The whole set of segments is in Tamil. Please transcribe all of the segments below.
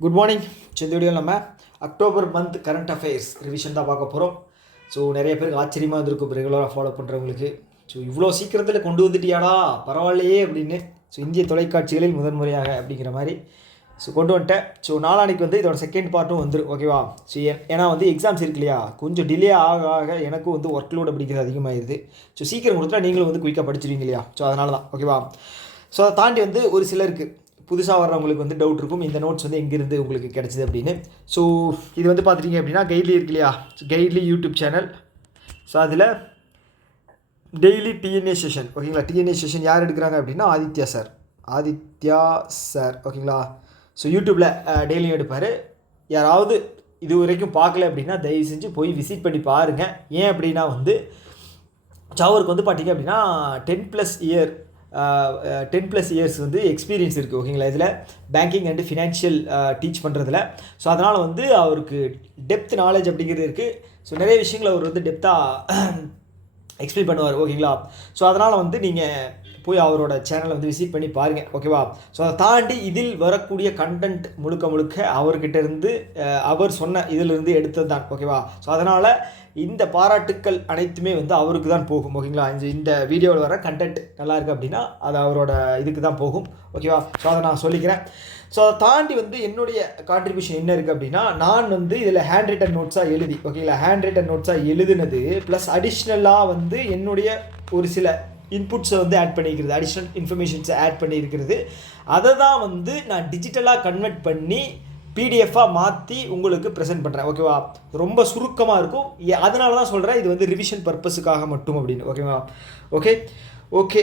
Good morning. இந்த வீடியோவில் நம்ம October month current affairs revision தான் பார்க்க போகிறோம். ஸோ நிறைய பேருக்கு ஆச்சரியமாக இருந்திருக்கும் ரெகுலராக ஃபாலோ பண்ணுறவங்களுக்கு. ஸோ இவ்வளோ சீக்கிரத்தில் கொண்டு வந்துட்டியாடா பரவாயில்லையே அப்படின்னு. ஸோ இந்திய தொலைக்காட்சிகளில் முதன்முறையாக அப்படிங்கிற மாதிரி ஸோ கொண்டு வந்துட்டேன். ஸோ நாளானிக்கு வந்து இதோட செகண்ட் பார்ட்டும் வந்துடும், ஓகேவா? ஸோ ஏன்னா வந்து எக்ஸாம்ஸ் இருக்கு இல்லையா, கொஞ்சம் டிலே ஆக ஆக எனக்கும் வந்து ஒர்க் லோட் அப்படிங்கிறது அதிகமாகிடுது. ஸோ சீக்கிரம் கொடுத்தா நீங்களும் வந்து குயிக்காக படிச்சிருவீங்க இல்லையா? ஸோ அதனால தான், ஓகேவா? ஸோ அதை தாண்டி வந்து ஒரு சிலருக்கு புதுசாக வர்றவங்களுக்கு வந்து டவுட் இருக்கும், இந்த நோட்ஸ் வந்து எங்கேருந்து உங்களுக்கு கிடச்சிது அப்படின்னு. ஸோ இது வந்து பார்த்துட்டிங்க அப்படின்னா கைட்லி இருக்கு இல்லையா, கைட்லி யூடியூப் சேனல். ஸோ அதில் டெய்லி டிஎன்ஏ செஷன், ஓகேங்களா? டிஎன்ஏ செஷன் யார் எடுக்கிறாங்க அப்படின்னா ஆதித்யா சார், ஓகேங்களா? ஸோ யூடியூப்பில் டெய்லியும் எடுப்பார். யாராவது இது வரைக்கும் பார்க்கல அப்படின்னா தயவு செஞ்சு போய் விசிட் பண்ணி பாருங்கள். ஏன் அப்படின்னா வந்து அவருக்கு வந்து பார்த்திங்க அப்படின்னா 10+ இயர்ஸ் வந்து எக்ஸ்பீரியன்ஸ் இருக்குது, ஓகேங்களா? இதில் பேங்கிங் அண்டு ஃபினான்ஷியல் டீச் பண்ணுறதுல. ஸோ அதனால் வந்து அவருக்கு டெப்த் நாலேஜ் அப்படிங்கிறது இருக்குது. ஸோ நிறைய விஷயங்கள் அவர் வந்து டெப்த்தாக எக்ஸ்பிளைன் பண்ணுவார், ஓகேங்களா? ஸோ அதனால் வந்து நீங்கள் போய் அவரோட சேனலை வந்து விசிட் பண்ணி பாருங்கள், ஓகேவா? ஸோ அதை தாண்டி இதில் வரக்கூடிய கண்டென்ட் முழுக்க அவர்கிட்ட இருந்து அவர் சொன்ன இதிலிருந்து எடுத்தது தான், ஓகேவா? ஸோ அதனால் இந்த பாராட்டுக்கள் அனைத்துமே வந்து அவருக்கு தான் போகும், ஓகேங்களா? இந்த வீடியோவில் வர கண்டென்ட் நல்லா இருக்குது அப்படின்னா அது அவரோட இதுக்கு தான் போகும், ஓகேவா? ஸோ அதை நான் சொல்லிக்கிறேன். ஸோ அதை தாண்டி வந்து என்னுடைய கான்ட்ரிபியூஷன் என்ன இருக்குது அப்படின்னா, நான் வந்து இதில் ஹேண்ட் ரிட்டன் நோட்ஸாக எழுதி, ஓகேங்களா, ஹேண்ட் ரிட்டன் நோட்ஸாக எழுதுனது ப்ளஸ் அடிஷ்னலாக வந்து என்னுடைய ஒரு சில இன்புட்ஸை வந்து ஆட் பண்ணியிருக்கிறது, அடிஷ்னல் இன்ஃபர்மேஷன்ஸை ஆட் பண்ணியிருக்கிறது. அதை தான் வந்து நான் டிஜிட்டலாக கன்வெர்ட் பண்ணி பிடிஎஃபாக மாற்றி உங்களுக்கு ப்ரெசென்ட் பண்ணுறேன், ஓகேவா? ரொம்ப சுருக்கமாக இருக்கும். அதனால தான் சொல்கிறேன் இது வந்து ரிவிஷன் பர்பஸுக்காக மட்டும் அப்படின்னு, ஓகேவா? ஓகே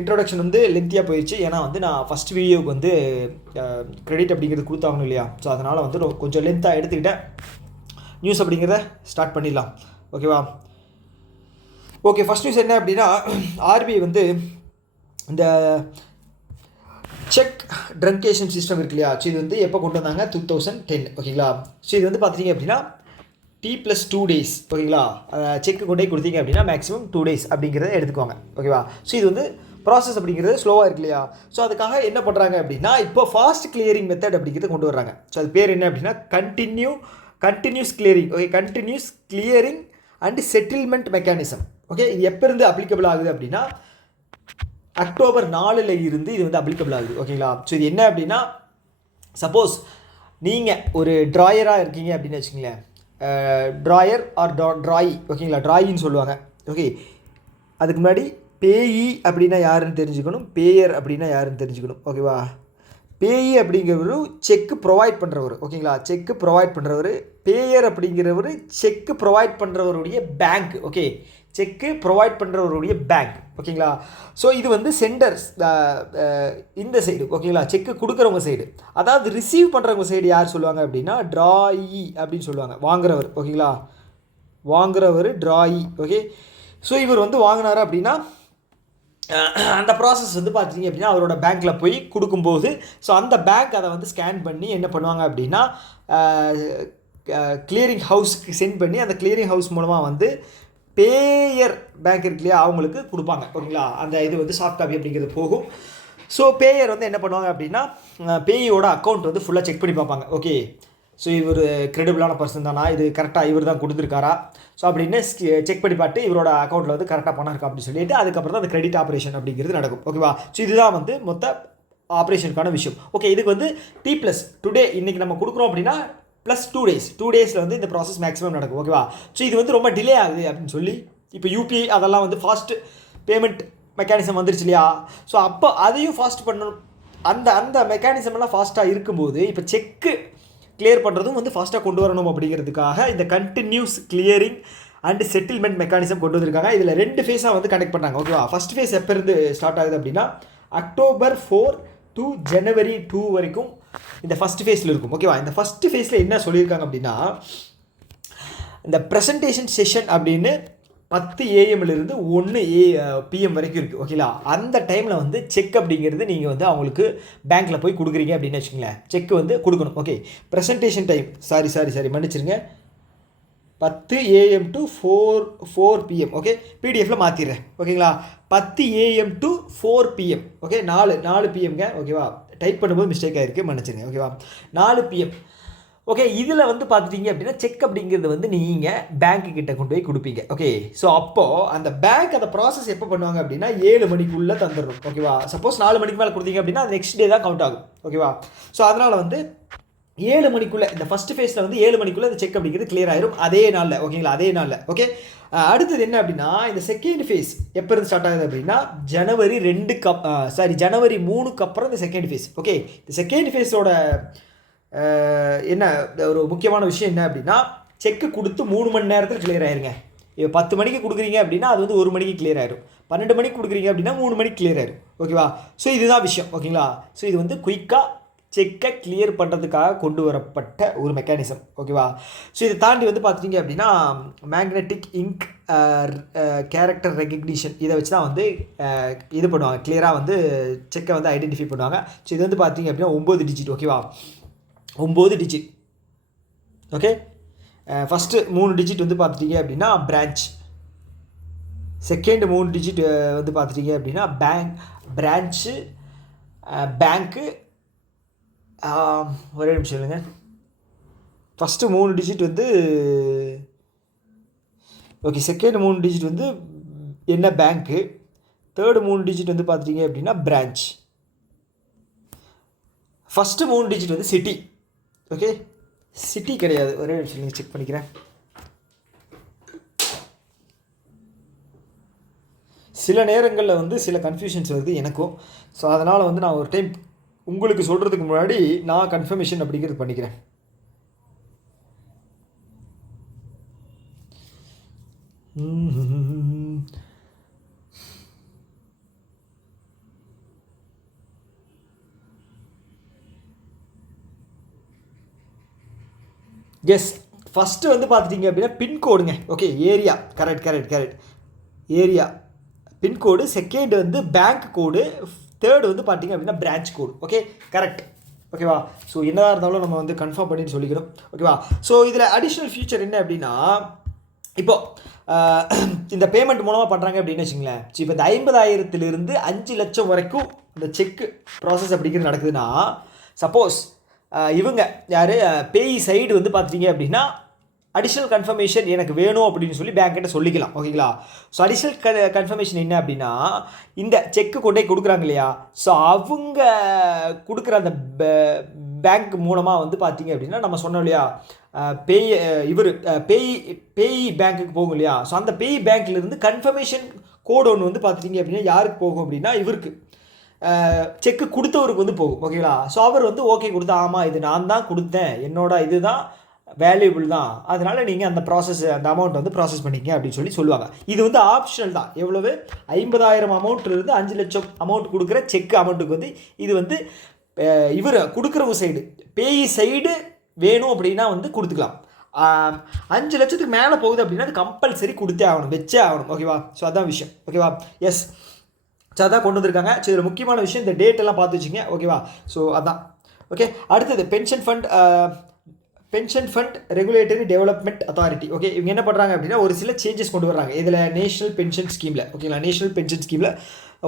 இன்ட்ரோடக்ஷன் வந்து லென்த்தியாக போயிடுச்சு. ஏன்னா வந்து நான் ஃபஸ்ட் வீடியோவுக்கு வந்து க்ரெடிட் அப்படிங்கிறது கொடுத்தாகணும் இல்லையா? ஸோ அதனால் வந்து கொஞ்சம் லென்த்தாக எடுத்துக்கிட்டேன். நியூஸ் அப்படிங்கிறத ஸ்டார்ட் பண்ணிடலாம், ஓகேவா? ஓகே, ஃபஸ்ட் நியூஸ் என்ன அப்படின்னா, ஆர்பிஐ வந்து இந்த செக் ட்ரங்கேஷன் சிஸ்டம் இருக்கு இல்லையா? ஸோ இது வந்து எப்போ கொண்டு வந்தாங்க? 2010, ஓகேங்களா? ஸோ இது வந்து பார்த்தீங்க அப்படின்னா T+2 days, ஓகேங்களா? செக்கு கொண்டே கொடுத்தீங்க அப்படின்னா மேக்ஸிமம் 2 days அப்படிங்கிறத எடுத்துக்குவாங்க, ஓகேவா? ஸோ இது வந்து ப்ராசஸ் அப்படிங்கிறது ஸ்லோவாக இருக்கு இல்லையா? ஸோ அதுக்காக என்ன பண்ணுறாங்க அப்படின்னா இப்போ ஃபாஸ்ட் கிளியரிங் மெத்தட் அப்படிங்கிறத கொண்டு வர்றாங்க. ஸோ அது பேர் என்ன அப்படின்னா continuous clearing, okay, continuous clearing and settlement mechanism. Okay, இது எப்போ இருந்து அப்ளிகபிள் ஆகுது அப்படின்னா அக்டோபர் 4 இருந்து இது வந்து அப்ளிகபிள் ஆகுது, ஓகேங்களா? ஸோ இது என்ன அப்படின்னா, சப்போஸ் நீங்கள் ஒரு ட்ராயராக இருக்கீங்க அப்படின்னு வச்சுக்கோங்களேன், ட்ராயர் ஆர் ட்ராயி, ஓகேங்களா? ட்ராயின்னு சொல்லுவாங்க, ஓகே. அதுக்கு முன்னாடி பேயி அப்படின்னா யாருன்னு தெரிஞ்சுக்கணும், பேயர் அப்படின்னா யாருன்னு தெரிஞ்சுக்கணும், ஓகேவா? பேயி அப்படிங்கிறவர் செக்கு ப்ரொவைட் பண்ணுறவர், ஓகேங்களா? செக்கு ப்ரொவைட் பண்ணுறவர். பேயர் அப்படிங்கிறவர் செக்கு ப்ரொவைட் பண்ணுறவருடைய பேங்க், ஓகே, செக்கு ப்ரொவைட் பண்ணுறவருடைய பேங்க், ஓகேங்களா? ஸோ இது வந்து சென்டர்ஸ் இந்த சைடு, ஓகேங்களா? செக்கு கொடுக்குறவங்க சைடு. அதாவது ரிசீவ் பண்ணுறவங்க சைடு யார் சொல்லுவாங்க அப்படின்னா ட்ராயி அப்படின்னு சொல்லுவாங்க, வாங்குறவர், ஓகேங்களா? வாங்குறவர் ட்ராயி, ஓகே. ஸோ இவர் வந்து வாங்கினார் அப்படின்னா அந்த ப்ராசஸ் வந்து பார்த்தீங்க அப்படின்னா அவரோட பேங்க்கில் போய் கொடுக்கும்போது ஸோ அந்த பேங்க் அதை வந்து ஸ்கேன் பண்ணி என்ன பண்ணுவாங்க அப்படின்னா கிளியரிங் ஹவுஸ்க்கு சென்ட் பண்ணி அந்த கிளியரிங் ஹவுஸ் மூலமாக வந்து பேயர் பேங்க் இருக்கு இல்லையா அவங்களுக்கு கொடுப்பாங்க, ஓகேங்களா? அந்த இது வந்து சாஃப்ட் காப்பி அப்படிங்கிறது போகும். ஸோ பேயர் வந்து என்ன பண்ணுவாங்க அப்படின்னா பேயோட அக்கௌண்ட் வந்து ஃபுல்லாக செக் பண்ணி பார்ப்பாங்க, ஓகே. ஸோ இவர் கிரெடிபிளான பர்சன் தானா, இது கரெக்டாக இவர் தான் கொடுத்துருக்காரா, ஸோ அப்படின்னு செக் பண்ணி பார்த்து இவரோட அக்கௌண்ட்டில் வந்து கரெக்டாக பணம் இருக்கா அப்படின்னு சொல்லிட்டு அதுக்கப்புறம் தான் அந்த கிரெடிட் ஆப்ரேஷன் அப்படிங்கிறது நடக்கும், ஓகேவா? ஸோ இதுதான் வந்து மொத்த ஆப்ரேஷனுக்கான விஷயம், ஓகே. இதுக்கு வந்து டுடே இன்றைக்கி நம்ம கொடுக்குறோம் அப்படின்னா +2 days, 2 days வந்து இந்த ப்ராசஸ் மேக்ஸிமம் நடக்கும், ஓகேவா? ஸோ இது வந்து ரொம்ப டிலே ஆகுது அப்படின்னு சொல்லி இப்போ யூபிஐ அதெல்லாம் வந்து ஃபாஸ்ட் பேமெண்ட் மெக்கானிசம் வந்துருச்சு இல்லையா? ஸோ அப்போ அதையும் ஃபாஸ்ட் பண்ணணும். அந்த மெக்கானிசம்லாம் ஃபாஸ்ட்டாக இருக்கும்போது இப்போ செக்கு கிளியர் பண்ணுறதும் வந்து ஃபாஸ்ட்டாக கொண்டு வரணும் அப்படிங்கிறதுக்காக இந்த continuous clearing and settlement mechanism கொண்டு வந்திருக்காங்க. இதில் 2 ஃபேஸாக வந்து கனெக்ட் பண்ணுறாங்க, ஓகேவா? ஃபஸ்ட் ஃபேஸ் எப்போ இருந்து ஸ்டார்ட் ஆகுது அப்படின்னா October 4 to January 2 வரைக்கும் இந்த ஃபஸ்ட் ஃபேஸில் இருக்கும், ஓகேவா? இந்த ஃபஸ்ட்டு ஃபேஸில் என்ன சொல்லியிருக்காங்க அப்படின்னா இந்த ப்ரெசன்டேஷன் செஷன் அப்படின்னு 10 AM 1 PM வரைக்கும் இருக்குது, ஓகேங்களா? அந்த டைமில் வந்து செக் அப்படிங்கிறது நீங்கள் வந்து அவங்களுக்கு பேங்க்கில் போய் கொடுக்குறீங்க அப்படின்னு வச்சுக்கோங்களேன், செக்கு வந்து கொடுக்கணும், ஓகே. ப்ரெசன்டேஷன் டைம் சாரி மன்னிச்சிருங்க, 10 AM to 4 PM, ஓகே. பிடிஎஃப்பில் மாற்றிடுறேன், ஓகேங்களா? 10 AM to 4 PM, ஓகே. 4 PMங்க, ஓகேவா? டைப் பண்ணும்போது மிஸ்டேக் ஆகிருக்கு, மன்னிச்சிருங்க. ஓகேவா? 4 PM. ஓகே, இதில் வந்து பார்த்துட்டிங்க அப்படின்னா செக் அப்படிங்கிறது வந்து நீங்கள் பேங்க்கு கிட்ட கொண்டு போய் கொடுப்பீங்க. ஓகே, ஸோ அப்போது அந்த பேங்க் அந்த ப்ராசஸ் எப்போ பண்ணுவாங்க அப்படின்னா 7 மணிக்குள்ளே தந்துடணும். ஓகேவா? சப்போஸ் 4 மணிக்கு மேலே கொடுத்தீங்க அப்படின்னா அது நெக்ஸ்ட் டே தான் கவுண்ட் ஆகும். ஓகேவா? ஸோ அதனால் வந்து 7 மணிக்குள்ளே, இந்த ஃபஸ்ட்டு ஃபேஸில் வந்து 7 மணிக்குள்ளே அந்த செக் அப்படிங்கிறது கிளியர் ஆயிரும் அதே நாளில். ஓகேங்களா? அதே நாளில். ஓகே, அடுத்தது என்ன அப்படின்னா இந்த செகண்ட் ஃபேஸ் எப்போ இருந்து ஸ்டார்ட் ஆகுது அப்படின்னா ஜனவரி 3க்கு அப்புறம் இந்த செகண்ட் ஃபேஸ். ஓகே, இந்த செகண்ட் ஃபேஸோட என்ன ஒரு முக்கியமான விஷயம் என்ன அப்படின்னா செக்கு கொடுத்து 3 மணி நேரத்தில் கிளியர் ஆயிருங்க. இப்போ 10 மணிக்கு கொடுக்குறீங்க அப்படின்னா அது வந்து 1 மணிக்கு கிளியர் ஆயிரும். 12 மணிக்கு கொடுக்குறீங்க அப்படின்னா 3 மணிக்கு கிளியர் ஆயிரும். ஓகேவா? ஸோ இதுதான் விஷயம். ஓகேங்களா? ஸோ இது வந்து குயிக்காக செக்கை கிளியர் பண்ணுறதுக்காக கொண்டு வரப்பட்ட ஒரு மெக்கானிசம். ஓகேவா? ஸோ இதை தாண்டி வந்து பார்த்துட்டிங்க அப்படின்னா மேக்னெட்டிக் இங்க் கேரக்டர் ரெகக்னிஷன் இதை வச்சு தான் வந்து இது பண்ணுவாங்க, கிளியராக வந்து செக்கை வந்து ஐடென்டிஃபை பண்ணுவாங்க. ஸோ இது வந்து பார்த்திங்க அப்படின்னா 9 டிஜிட். ஓகேவா? 9 டிஜிட். ஓகே, ஃபஸ்ட்டு 3 டிஜிட் வந்து பார்த்துட்டிங்க அப்படின்னா பிரான்ச், செகண்ட் 3 டிஜிட் வந்து பார்த்துட்டிங்க அப்படின்னா பிரான்ச்சு, பேங்க்கு. ஒரே நிமிஷம் இல்லைங்க, ஃபஸ்ட்டு 3 டிஜிட் வந்து ஓகே, செகண்ட் 3 டிஜிட் வந்து என்ன பேங்க்கு, தேர்டு 3 டிஜிட் வந்து பார்த்துட்டிங்க அப்படின்னா பிரான்ச், ஃபஸ்ட்டு 3 டிஜிட் வந்து சிட்டி. ஓகே, சிட்டி கிடையாது, ஒரே நிமிஷம் நீங்கள் செக் பண்ணிக்கிறேன். சில நேரங்களில் வந்து சில கன்ஃபியூஷன்ஸ் வருது எனக்கும். ஸோ அதனால் வந்து நான் ஒரு டைம் உங்களுக்கு சொல்கிறதுக்கு முன்னாடி நான் கன்ஃபர்மேஷன் அப்படிங்கிறது பண்ணிக்கிறேன். எஸ், ஃபஸ்ட்டு வந்து பார்த்துட்டிங்க அப்படின்னா பின்கோடுங்க. Okay, area, correct area pincode, second வந்து பேங்க் கோடு, தேர்டு வந்து பார்த்திங்க அப்படின்னா பிரான்ச் கோடு. Okay, correct. ஓகேவா? ஸோ என்னதாக இருந்தாலும் நம்ம வந்து கன்ஃபார்ம் பண்ணிட்டு சொல்லிக்கிறோம். ஓகேவா? ஸோ இதில் அடிஷ்னல் ஃபியூச்சர் என்ன அப்படின்னா இப்போது இந்த பேமெண்ட் மூலமாக பண்ணுறாங்க அப்படின்னு வச்சுங்களேன். ஸோ இப்போ இந்த 50,000 5 லட்சம் வரைக்கும் இந்த செக்கு ப்ராசஸ் அப்படிங்கிறது நடக்குதுன்னா சப்போஸ் இவங்க யார் பேய் சைடு வந்து பார்த்துட்டிங்க அப்படின்னா அடிஷ்னல் கன்ஃபர்மேஷன் எனக்கு வேணும் அப்படின்னு சொல்லி பேங்க்கிட்ட சொல்லிக்கலாம். ஓகேங்களா? ஸோ அடிஷ்னல் கன்ஃபர்மேஷன் என்ன அப்படின்னா இந்த செக்கு கொண்டே கொடுக்குறாங்க இல்லையா, ஸோ அவங்க கொடுக்குற அந்த பேங்க் மூலமாக வந்து பார்த்திங்க அப்படின்னா நம்ம சொன்னோம் இல்லையா பேய் பேங்க்குக்கு போகும் இல்லையா, ஸோ அந்த பேய் பேங்க்லேருந்து கன்ஃபர்மேஷன் கோடு ஒன்று வந்து பார்த்துட்டிங்க அப்படின்னா யாருக்கு போகும் அப்படின்னா இவருக்கு செக்கு கொடுத்தவருக்கு வந்து போகும். ஓகேங்களா? ஸோ அவர் வந்து ஓகே கொடுத்தா, ஆமாம் இது நான் தான் கொடுத்தேன், என்னோட இது தான் வேல்யூபிள் தான், அதனால் நீங்கள் அந்த அந்த அமௌண்ட் வந்து ப்ராசஸ் பண்ணிக்க அப்படின்னு சொல்லுவாங்க. இது வந்து ஆப்ஷனல் தான். எவ்வளவு 50,000 அமௌண்ட்லேருந்து 5 லட்சம் அமௌண்ட் கொடுக்குற செக் அமௌண்ட்டுக்கு வந்து இது வந்து இவர் கொடுக்குறவங்க சைடு பேய் சைடு வேணும் அப்படின்னா வந்து கொடுத்துக்கலாம். 5 லட்சத்துக்கு மேலே போகுது அப்படின்னா அது கம்பல்சரி கொடுத்தே ஆகணும், வச்சே ஆகணும். ஓகேவா? ஸோ அதான் விஷயம். ஓகேவா? எஸ், ஸோ அதான் கொண்டு வந்திருக்காங்க. ஸோ இதில் முக்கியமான விஷயம் இந்த டேட் எல்லாம் பார்த்து வச்சுங்க. ஓகேவா? ஸோ அதான். ஓகே, அடுத்தது pension fund regulatory development authority. Okay, இவங்க என்ன பண்ணுறாங்க அப்படின்னா ஒரு சில சேஞ்சஸ் கொண்டு வர்றாங்க இதில் நேஷனல் பென்ஷன் ஸ்கீமில். ஓகேங்களா? நேஷனல் பென்ஷன் ஸ்கீமில்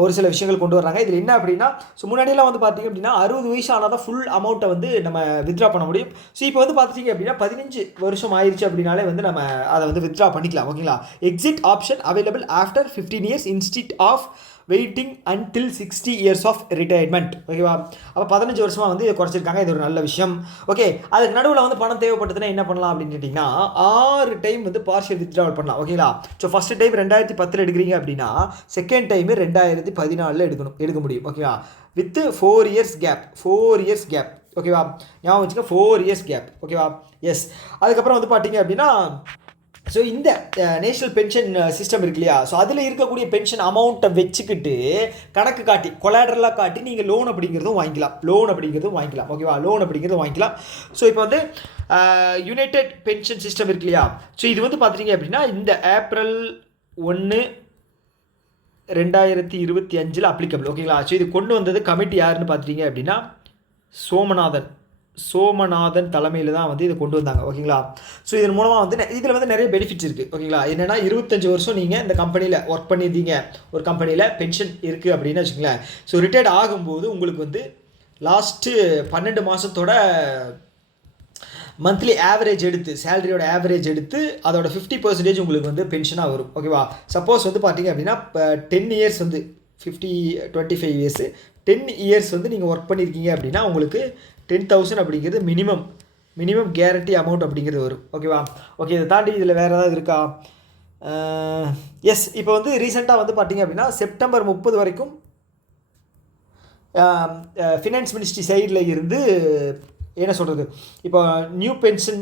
ஒரு சில விஷயங்கள் கொண்டு வர்றாங்க. இதில் என்ன அப்படின்னா ஸோ முன்னாடியெல்லாம் வந்து பார்த்திங்க அப்படின்னா 60 வயசு ஆனால் தான் ஃபுல் அமௌண்ட்டை வந்து நம்ம வித்ட்ரா பண்ண முடியும். ஸோ இப்போ வந்து பார்த்திங்க அப்படின்னா 15 வருஷம் ஆயிடுச்சு அப்படின்னாலே வந்து நம்ம அதை வந்து வித்ட்ரா பண்ணிக்கலாம். ஓகேங்களா? Exit option available after 15 years instead of waiting until 60 years of retirement. ஓகேவா? அப்போ 15 வருஷமாக வந்து இதை குறைச்சிருக்காங்க. இது ஒரு நல்ல விஷயம். ஓகே, அதுக்கு நடுவில் வந்து பணம் தேவைப்பட்டதுன்னா என்ன பண்ணலாம் அப்படின்னு கேட்டிங்கன்னா 6 டைம் வந்து பார்ஷியல் வித்ட்ராவல் பண்ணலாம். ஓகேங்களா? ஸோ ஃபஸ்ட்டு டைம் 2010 எடுக்கிறீங்க அப்படின்னா செகண்ட் டைம் 2014 எடுக்க முடியும். ஓகேவா? With 4 years gap. ஓகேவா? ஞாபகம் வச்சுக்க, 4 years கேப். ஓகேவா? எஸ், அதுக்கப்புறம் வந்து பார்த்தீங்க அப்படின்னா ஸோ இந்த நேஷ்னல் பென்ஷன் சிஸ்டம் இருக்கு இல்லையா, ஸோ அதில் இருக்கக்கூடிய பென்ஷன் அமௌண்ட்டை வச்சுக்கிட்டு கணக்கு காட்டி கொலாட்ரலாக காட்டி நீங்கள் லோன் அப்படிங்கிறதும் வாங்கிக்கலாம். ஓகேவா? லோன் அப்படிங்கிறதும் வாங்கிக்கலாம். ஸோ இப்போ வந்து யுனைடெட் பென்ஷன் சிஸ்டம் இருக்கு இல்லையா, ஸோ இது வந்து பார்த்துட்டிங்க அப்படின்னா இந்த ஏப்ரல் 1, 2025 அப்ளிகபிள். ஓகேங்களா? ஸோ இது கொண்டு வந்தது கமிட்டி யாருன்னு பார்த்துட்டிங்க அப்படின்னா சோமநாதன் தலைமையில் தான் வந்து இதை கொண்டு வந்தாங்க. ஓகேங்களா? ஸோ இதன் மூலமாக வந்து இதில் வந்து நிறைய பெனிஃபிட்ஸ் இருக்குது. ஓகேங்களா? என்னென்னா 25 வருஷம் நீங்கள் இந்த கம்பெனியில் ஒர்க் பண்ணியிருந்தீங்க, ஒரு கம்பெனியில் பென்ஷன் இருக்குது அப்படின்னு வச்சுக்கோங்களேன். ஸோ ரிட்டையர்ட் ஆகும்போது உங்களுக்கு வந்து லாஸ்ட்டு 12 மாதத்தோட மந்த்லி ஆவரேஜ் எடுத்து சேலரியோட ஆவரேஜ் எடுத்து அதோட 50% உங்களுக்கு வந்து பென்ஷனாக வரும். ஓகேவா? சப்போஸ் வந்து பார்த்தீங்க அப்படின்னா இப்போ 10 இயர்ஸ் வந்து 25 இயர்ஸு 10 இயர்ஸ் வந்து நீங்கள் ஒர்க் பண்ணியிருக்கீங்க அப்படின்னா உங்களுக்கு 10,000 அப்படிங்கிறது மினிமம் கேரண்டி அமௌண்ட் அப்படிங்கிறது வரும். ஓகேவா? ஓகே, இதை தாண்டி இதில் வேறு ஏதாவது இருக்கா? எஸ், இப்போ வந்து ரீசெண்டாக வந்து பார்த்தீங்க அப்படின்னா செப்டம்பர் 30 வரைக்கும் ஃபினான்ஸ் மினிஸ்ட்ரி சைடில் இருந்து என்ன சொல்கிறது, இப்போ நியூ பென்ஷன்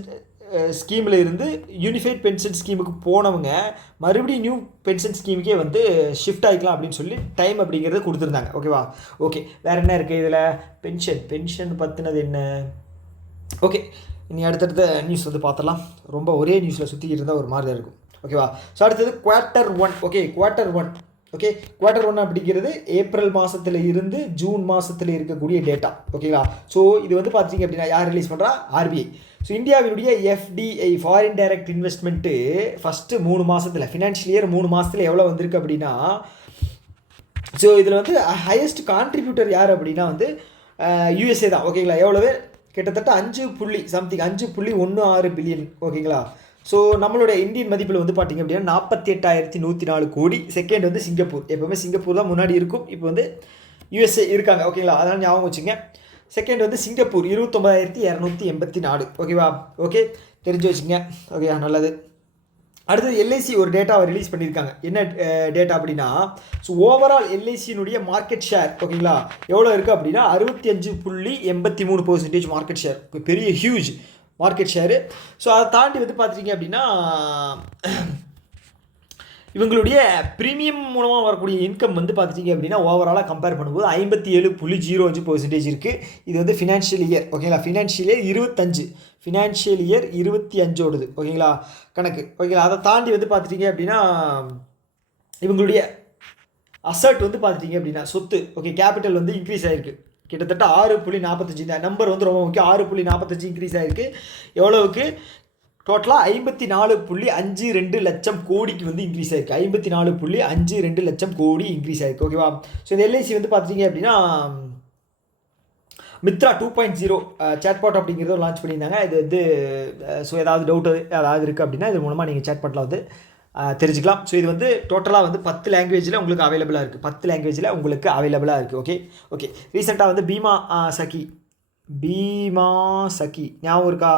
ஸ்கீமில் இருந்து யூனிஃபைட் பென்ஷன் ஸ்கீமுக்கு போனவங்க மறுபடியும் நியூ பென்ஷன் ஸ்கீமுக்கே வந்து ஷிஃப்ட் ஆகிக்கலாம் அப்படின்னு சொல்லி டைம் அப்படிங்கிறத கொடுத்துருந்தாங்க. ஓகேவா? ஓகே, வேறு என்ன இருக்குது இதில்? பென்ஷன் பற்றினது என்ன? ஓகே, இனி அடுத்தடுத்த நியூஸ் வந்து பார்த்துடலாம். ரொம்ப ஒரே நியூஸில் சுற்றிக்கிட்டு இருந்தால் ஒரு மாதிரி தான் இருக்கும். ஓகேவா? ஸோ அடுத்தது Q1. Okay, Q1. Okay, Q1 அப்படிங்கிறது ஏப்ரல் மாதத்தில் இருந்து ஜூன் மாதத்தில் இருக்கக்கூடிய டேட்டா. ஓகேங்களா? ஸோ இது வந்து பார்த்தீங்க அப்படின்னா யார் ரிலீஸ் பண்ணுறா? RBI. ஸோ இந்தியாவினுடைய FDI foreign direct investment first 3 மாதத்தில் ஃபினான்ஷியல் இயர் 3 மாதத்தில் எவ்வளோ வந்திருக்கு அப்படின்னா, ஸோ இதில் வந்து ஹையஸ்ட் கான்ட்ரிபியூட்டர் யார் அப்படின்னா வந்து USA தான். ஓகேங்களா? எவ்வளவு? கிட்டத்தட்ட 5.16 பில்லியன். ஓகேங்களா? ஸோ நம்மளுடைய இந்தியன் மதிப்பில் வந்து பார்த்திங்க அப்படின்னா 48,104 கோடி. செகண்ட் வந்து சிங்கப்பூர். எப்போவுமே சிங்கப்பூர் தான் முன்னாடி இருக்கும், இப்போ வந்து USA இருக்காங்க. ஓகேங்களா? அதனால் ஞாபகம் வச்சுங்க. செகண்ட் வந்து சிங்கப்பூர் 29,284. ஓகேவா? ஓகே, தெரிஞ்சு வச்சுங்க. ஓகே, நல்லது. அடுத்தது LIC ஒரு டேட்டாவை ரிலீஸ் பண்ணியிருக்காங்க. என்ன டேட்டா அப்படின்னா, ஸோ ஓவரால் LICனுடைய மார்க்கெட் ஷேர் ஓகேங்களா எவ்வளோ இருக்குது அப்படின்னா 65.83% மார்க்கெட் ஷேர். பெரிய ஹியூஜ் மார்க்கெட் ஷேரு. ஸோ அதை தாண்டி வந்து பார்த்துட்டிங்க அப்படின்னா இவங்களுடைய ப்ரீமியம் மூலமாக வரக்கூடிய இன்கம் வந்து பார்த்துட்டிங்க அப்படின்னா ஓவராலாக கம்பேர் பண்ணும்போது 57.05% இருக்குது. இது வந்து ஃபினான்ஷியல் இயர். ஓகேங்களா? ஃபினான்ஷியல் இயர் 25 ஓடுது. ஓகேங்களா? கணக்கு. ஓகேங்களா? அதை தாண்டி வந்து பார்த்துட்டிங்க அப்படின்னா இவங்களுடைய அசட் வந்து பார்த்துட்டிங்க அப்படின்னா சொத்து ஓகே கேபிட்டல் வந்து இன்க்ரீஸ் ஆகிருக்கு. கிட்டத்தட்ட 6.45. இந்த நம்பர் வந்து ரொம்ப முக்கியம். 6.45 இன்க்ரீஸ் ஆகிருக்கு. எவ்வளவுக்கு? டோட்டலாக 54.52 லட்சம் கோடிக்கு வந்து இன்க்ரீஸ் ஆகிருக்கு. 54.52 லட்சம் கோடி இன்க்ரீஸ் ஆகிருக்கு. ஓகேவா? ஸோ இந்த LIC வந்து பார்த்துட்டிங்க அப்படின்னா மித்ரா 2.0 சேட்பாட் அப்படிங்கிறத லான்ச் பண்ணியிருந்தாங்க. இது வந்து ஸோ ஏதாவது டவுட்டு ஏதாவது இருக்குது அப்படின்னா இது மூலமாக நீங்கள் சேட்பாட்டில் வந்து தெரிஞ்சுக்கலாம். ஸோ இது வந்து டோட்டலாக வந்து 10 லாங்குவேஜில் உங்களுக்கு அவைலபிளாக இருக்குது. 10 லாங்குவேஜில் உங்களுக்கு அவைலபிளாக இருக்குது. ஓகே, ரீசெண்டாக வந்து பீமா சகி ஞாபகம் இருக்கா?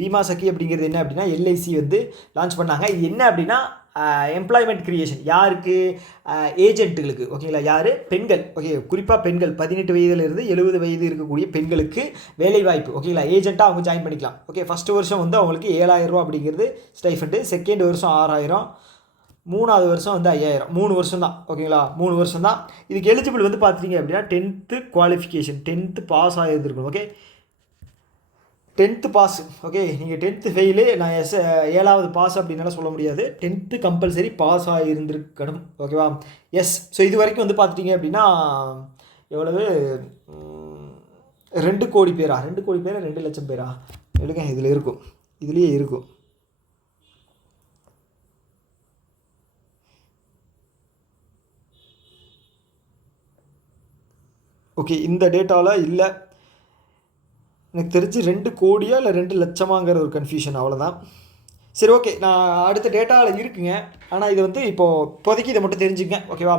பீமா சகி அப்படிங்கிறது என்ன அப்படின்னா LIC வந்து லான்ச் பண்ணாங்க. இது என்ன அப்படின்னா எம்ப்ளாய்மெண்ட் கிரியேஷன். யாருக்கு? ஏஜென்ட்டுகளுக்கு. ஓகேங்களா? யார்? பெண்கள். ஓகே, குறிப்பாக பெண்கள் 18 வயதிலிருந்து 70 வயது இருக்கக்கூடிய பெண்களுக்கு வேலைவாய்ப்பு. ஓகேங்களா? ஏஜென்ட்டாக அவங்க ஜாயின் பண்ணிக்கலாம். ஓகே, ஃபஸ்ட்டு வருஷம் வந்து அவங்களுக்கு 7,000 ரூபா அப்படிங்கிறது ஸ்டைஃபண்டு. செகண்ட் வருஷம் 6,000, 3வது வருஷம் வந்து 5,000. 3 வருஷம் தான். ஓகேங்களா? 3 வருஷம் தான். இதுக்கு எலிஜிபிள் வந்து பார்த்துட்டிங்க அப்படின்னா 10th குவாலிஃபிகேஷன் 10th பாஸ் ஆகியிருந்துருக்கணும். Okay, 10th pass. ஓகே, நீங்கள் 10th ஃபெயிலு, நான் 7வது பாஸ் அப்படின்னால சொல்ல முடியாது. 10th compulsory pass ஆகியிருந்துருக்கணும். ஓகேவா? எஸ். ஸோ இது வரைக்கும் வந்து பார்த்துட்டிங்க அப்படின்னா எவ்வளவு? 2 கோடி பேரா? 2 கோடி பேரா? 2 லட்சம் பேரா? எழுங்க, இதில் இருக்கும், இதுலேயே இருக்கும். ஓகே, இந்த டேட்டாவில் இல்லை. எனக்கு தெரிஞ்சு 2 கோடியா இல்லை 2 லட்சமாங்கிற ஒரு கன்ஃபியூஷன், அவ்வளோதான். சரி, ஓகே, நான் அடுத்த டேட்டாவில் இருக்குங்க. ஆனால் இது வந்து இப்போதைக்கு இதை மட்டும் தெரிஞ்சுங்க. ஓகேவா?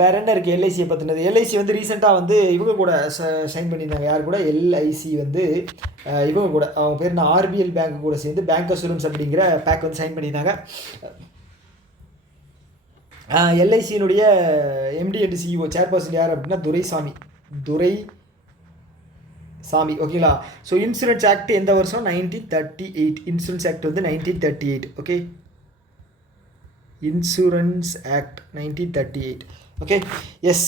வேறு என்ன இருக்குது LIC பற்றினது? LIC வந்து ரீசெண்டாக வந்து இவங்க கூட சைன் பண்ணியிருந்தாங்க. யார் கூட? LIC வந்து இவங்க கூட, அவங்க பேர் நான் RBL பேங்க் கூட சேர்ந்து பேங்க் அசூரன்ஸ் அப்படிங்கிற பேக் வந்து சைன் பண்ணியிருந்தாங்க. LICனுடைய MD அண்ட் CEO சேர்பர்சன் யார் அப்படின்னா துரைசாமி. ஓகேங்களா? ஸோ இன்சூரன்ஸ் ஆக்ட் எந்த வருஷம்? 1938. இன்சூரன்ஸ் ஆக்ட் வந்து 1938. Okay, insurance act 1938. Okay, yes.